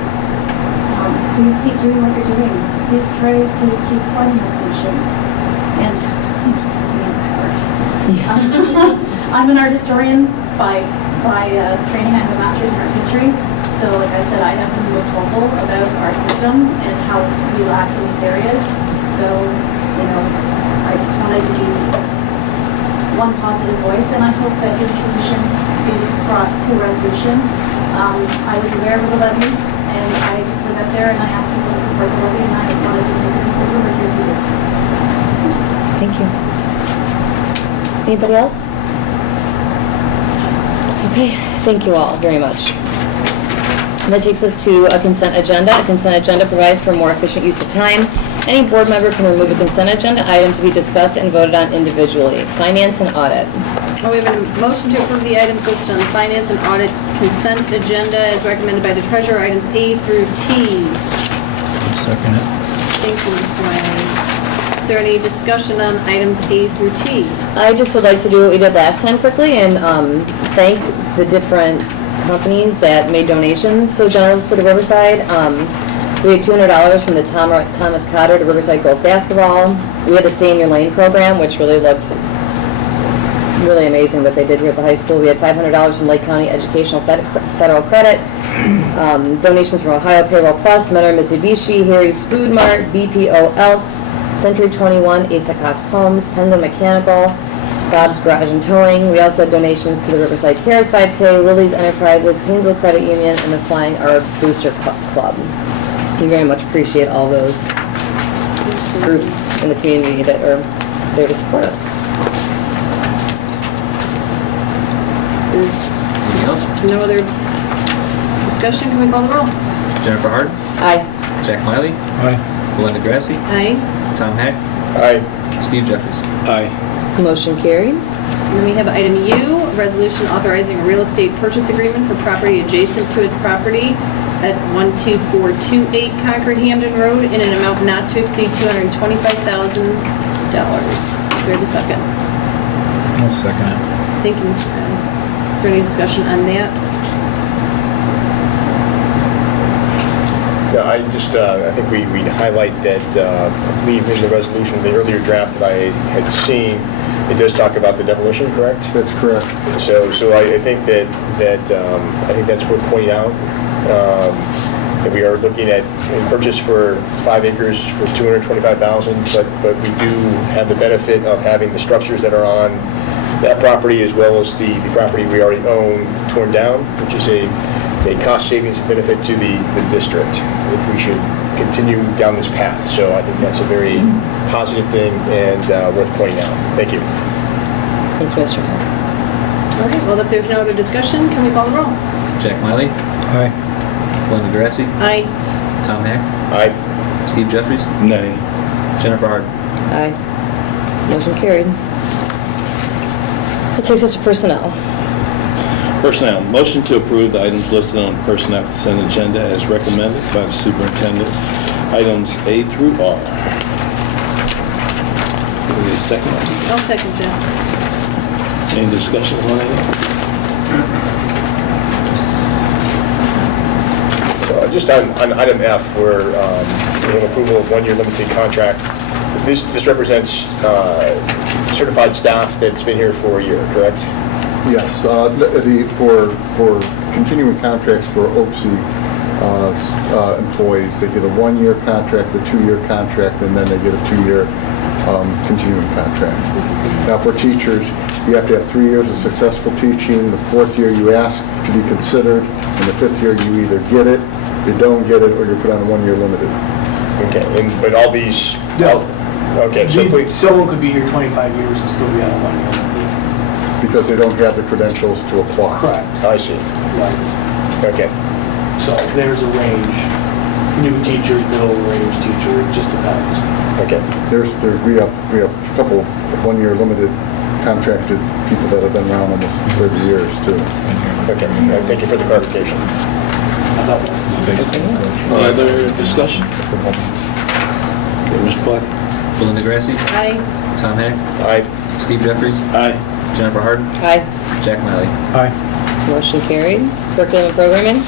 Please keep doing what you're doing. Please try to keep finding your solutions. And thank you for being my heart. I'm an art historian by training. I have a master's in art history. So like I said, I have been most vocal about our system and how we lack in these areas. So, you know, I just wanted to be one positive voice, and I hope that your solution is brought to a resolution. I was aware of the levy, and I was up there and I asked people to support the levy, and I wanted to make it people who were here to do. Thank you. Anybody else? Okay, thank you all very much. That takes us to a consent agenda. A consent agenda provides for more efficient use of time. Any board member can remove a consent agenda item to be discussed and voted on individually. Finance and audit. We have a motion to approve the items listed on the finance and audit consent agenda as recommended by the treasurer, items A through T. Second it. Thank you, Mr. Wiley. Is there any discussion on items A through T? I just would like to do what we did last time quickly and thank the different companies that made donations so generous to the Riverside. We had $200 from the Thomas Cotter to Riverside Girls Basketball. We had the Stay in Your Lane program, which really looked really amazing what they did here at the high school. We had $500 from Lake County Educational Federal Credit. Donations from Ohio Payroll Plus, Mentor Mitsubishi, Harry's Food Mart, BPO Elks, Century 21, Asa Cox Homes, Penguin Mechanical, Bob's Garage and Towing. We also had donations to the Riverside Cares 5K, Lily's Enterprises, Painesville Credit Union, and the Flying Our Booster Club. We very much appreciate all those groups in the community that are there to support us. Anything else? No other discussion? Can we call the roll? Jennifer Hart, Aye. Jack Miley, Aye. Belinda Grassi, Aye. Tom Heck, Aye. Steve Jeffers. Aye. Motion carried. And then we have item U, resolution authorizing a real estate purchase agreement for property adjacent to its property at 12428 Concord Hamden Road in an amount not to exceed $225,000. Do we have a second? I'll second it. Thank you, Mr. Brown. Is there any discussion on that? Yeah, I think we'd highlight that, I believe in the resolution, the earlier draft that I had seen, it does talk about the demolition, correct? That's correct. So I think I think that's worth pointing out. That we are looking at a purchase for 5 acres for $225,000, but we do have the benefit of having the structures that are on that property as well as the property we already own torn down, which is a cost savings benefit to the district if we should continue down this path. So I think that's a very positive thing and worth pointing out. Thank you. Thank you, Mr. Heck. All right, well, if there's no other discussion, can we call the roll? Jack Miley, Aye. Linda Grassi, Aye. Tom Hack, Aye. Steve Jeffries, Nay. Jennifer Harden. Aye. Motion carried. That takes us to personnel. Personnel, motion to approve the items listed on the personnel consent agenda as recommended by the superintendent, items A through R. Give me a second. I'll second that. Any discussions on any? Just on item F, where we have approval of one-year limited contract. This represents certified staff that's been here for a year, correct? Yes, for continuing contracts for OPSI employees, they get a one-year contract, a two-year contract, and then they get a two-year continuing contract. Now for teachers, you have to have 3 years of successful teaching. The fourth year you ask to be considered, and the fifth year you either get it, you don't get it, or you're put on a one-year limited. Okay, but all these... No. Okay, so please... Someone could be here 25 years and still be on a one-year limited. Because they don't have the credentials to apply. Correct. I see. Right. Okay. So there's a range. New teachers, middle range teacher, it just depends. Okay. We have a couple of one-year limited contracted people that have been around almost 30 years too. Okay. Thank you for the clarification. Other discussion? Okay, Mr. Black? Linda Grassi, Aye. Tom Hack, Aye. Steve Jeffries, Aye. Jennifer Harden, Aye. Jack Miley. Aye. Motion carried. Curriculum and programming.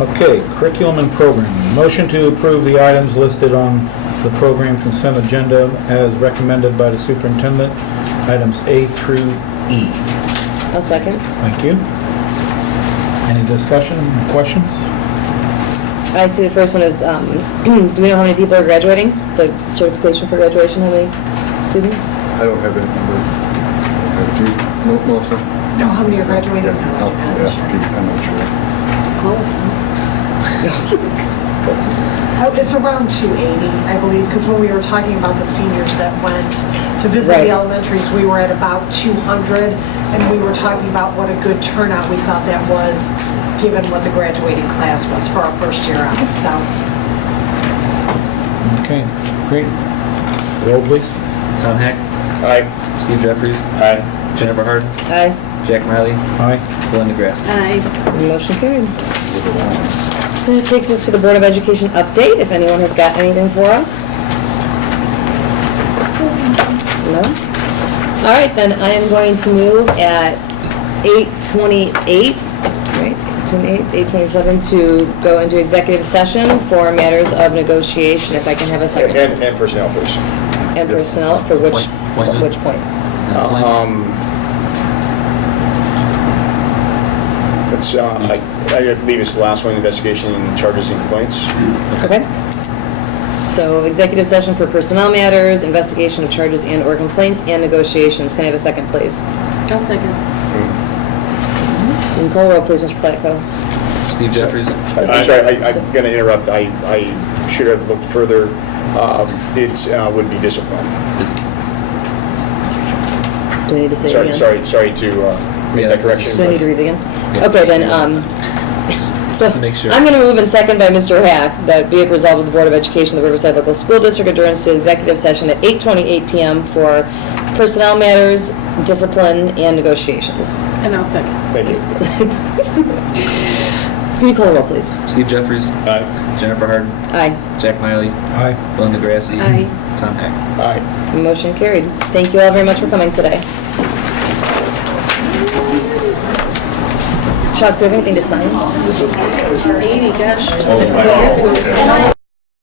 Okay, curriculum and programming. Motion to approve the items listed on the program consent agenda as recommended by the superintendent, items A through E. I'll second. Thank you. Any discussion, questions? I see the first one is, do we know how many people are graduating? It's the certification for graduation, how many students? I don't have that number. Do you, Melissa? No, how many are graduating? Yeah, I'll ask Pete, I'm not sure. It's around 280, I believe, because when we were talking about the seniors that went to visit Right. the elementaries, we were at about 200, and we were talking about what a good turnout we thought that was, given what the graduating class was for our first year out, so. Okay, great. Roll, please. Tom Hack, Aye. Steve Jeffries, Aye. Jennifer Harden, Aye. Jack Miley, Aye. Linda Grassi. Aye. Motion carried. That takes us to the Board of Education update, if anyone has got anything for us. No? All right, then I am going to move at 8:28, right, 8:27, to go into executive session for matters of negotiation, if I can have a second. And personnel, please. And personnel, for which point? It's, I believe it's the last one, investigation, charges, and complaints. Okay. So executive session for personnel matters, investigation of charges and/or complaints, and negotiations. Can I have a second, please? I'll second. You can call roll, please, Mr. Platko. Steve Jeffries. I'm sorry, I'm going to interrupt. I should have looked further. It would be discipline. Do I need to say it again? Sorry to make that correction. Do I need to read it again? Okay, then, so Just to make sure. I'm going to move in second by Mr. Hack that be it resolved that the Board of Education of the Riverside Local School District adjourns to executive session at 8:28 p.m. for personnel matters, discipline, and negotiations. And I'll second. Thank you. Can you call the roll, please? Steve Jeffries. Aye. Jennifer Harden, Aye. Jack Miley, Aye. Linda Grassi. Aye. Tom Hack. Aye. Motion carried. Thank you all very much for coming today. Chuck, do you have anything to sign? 80, gosh, 6 years ago.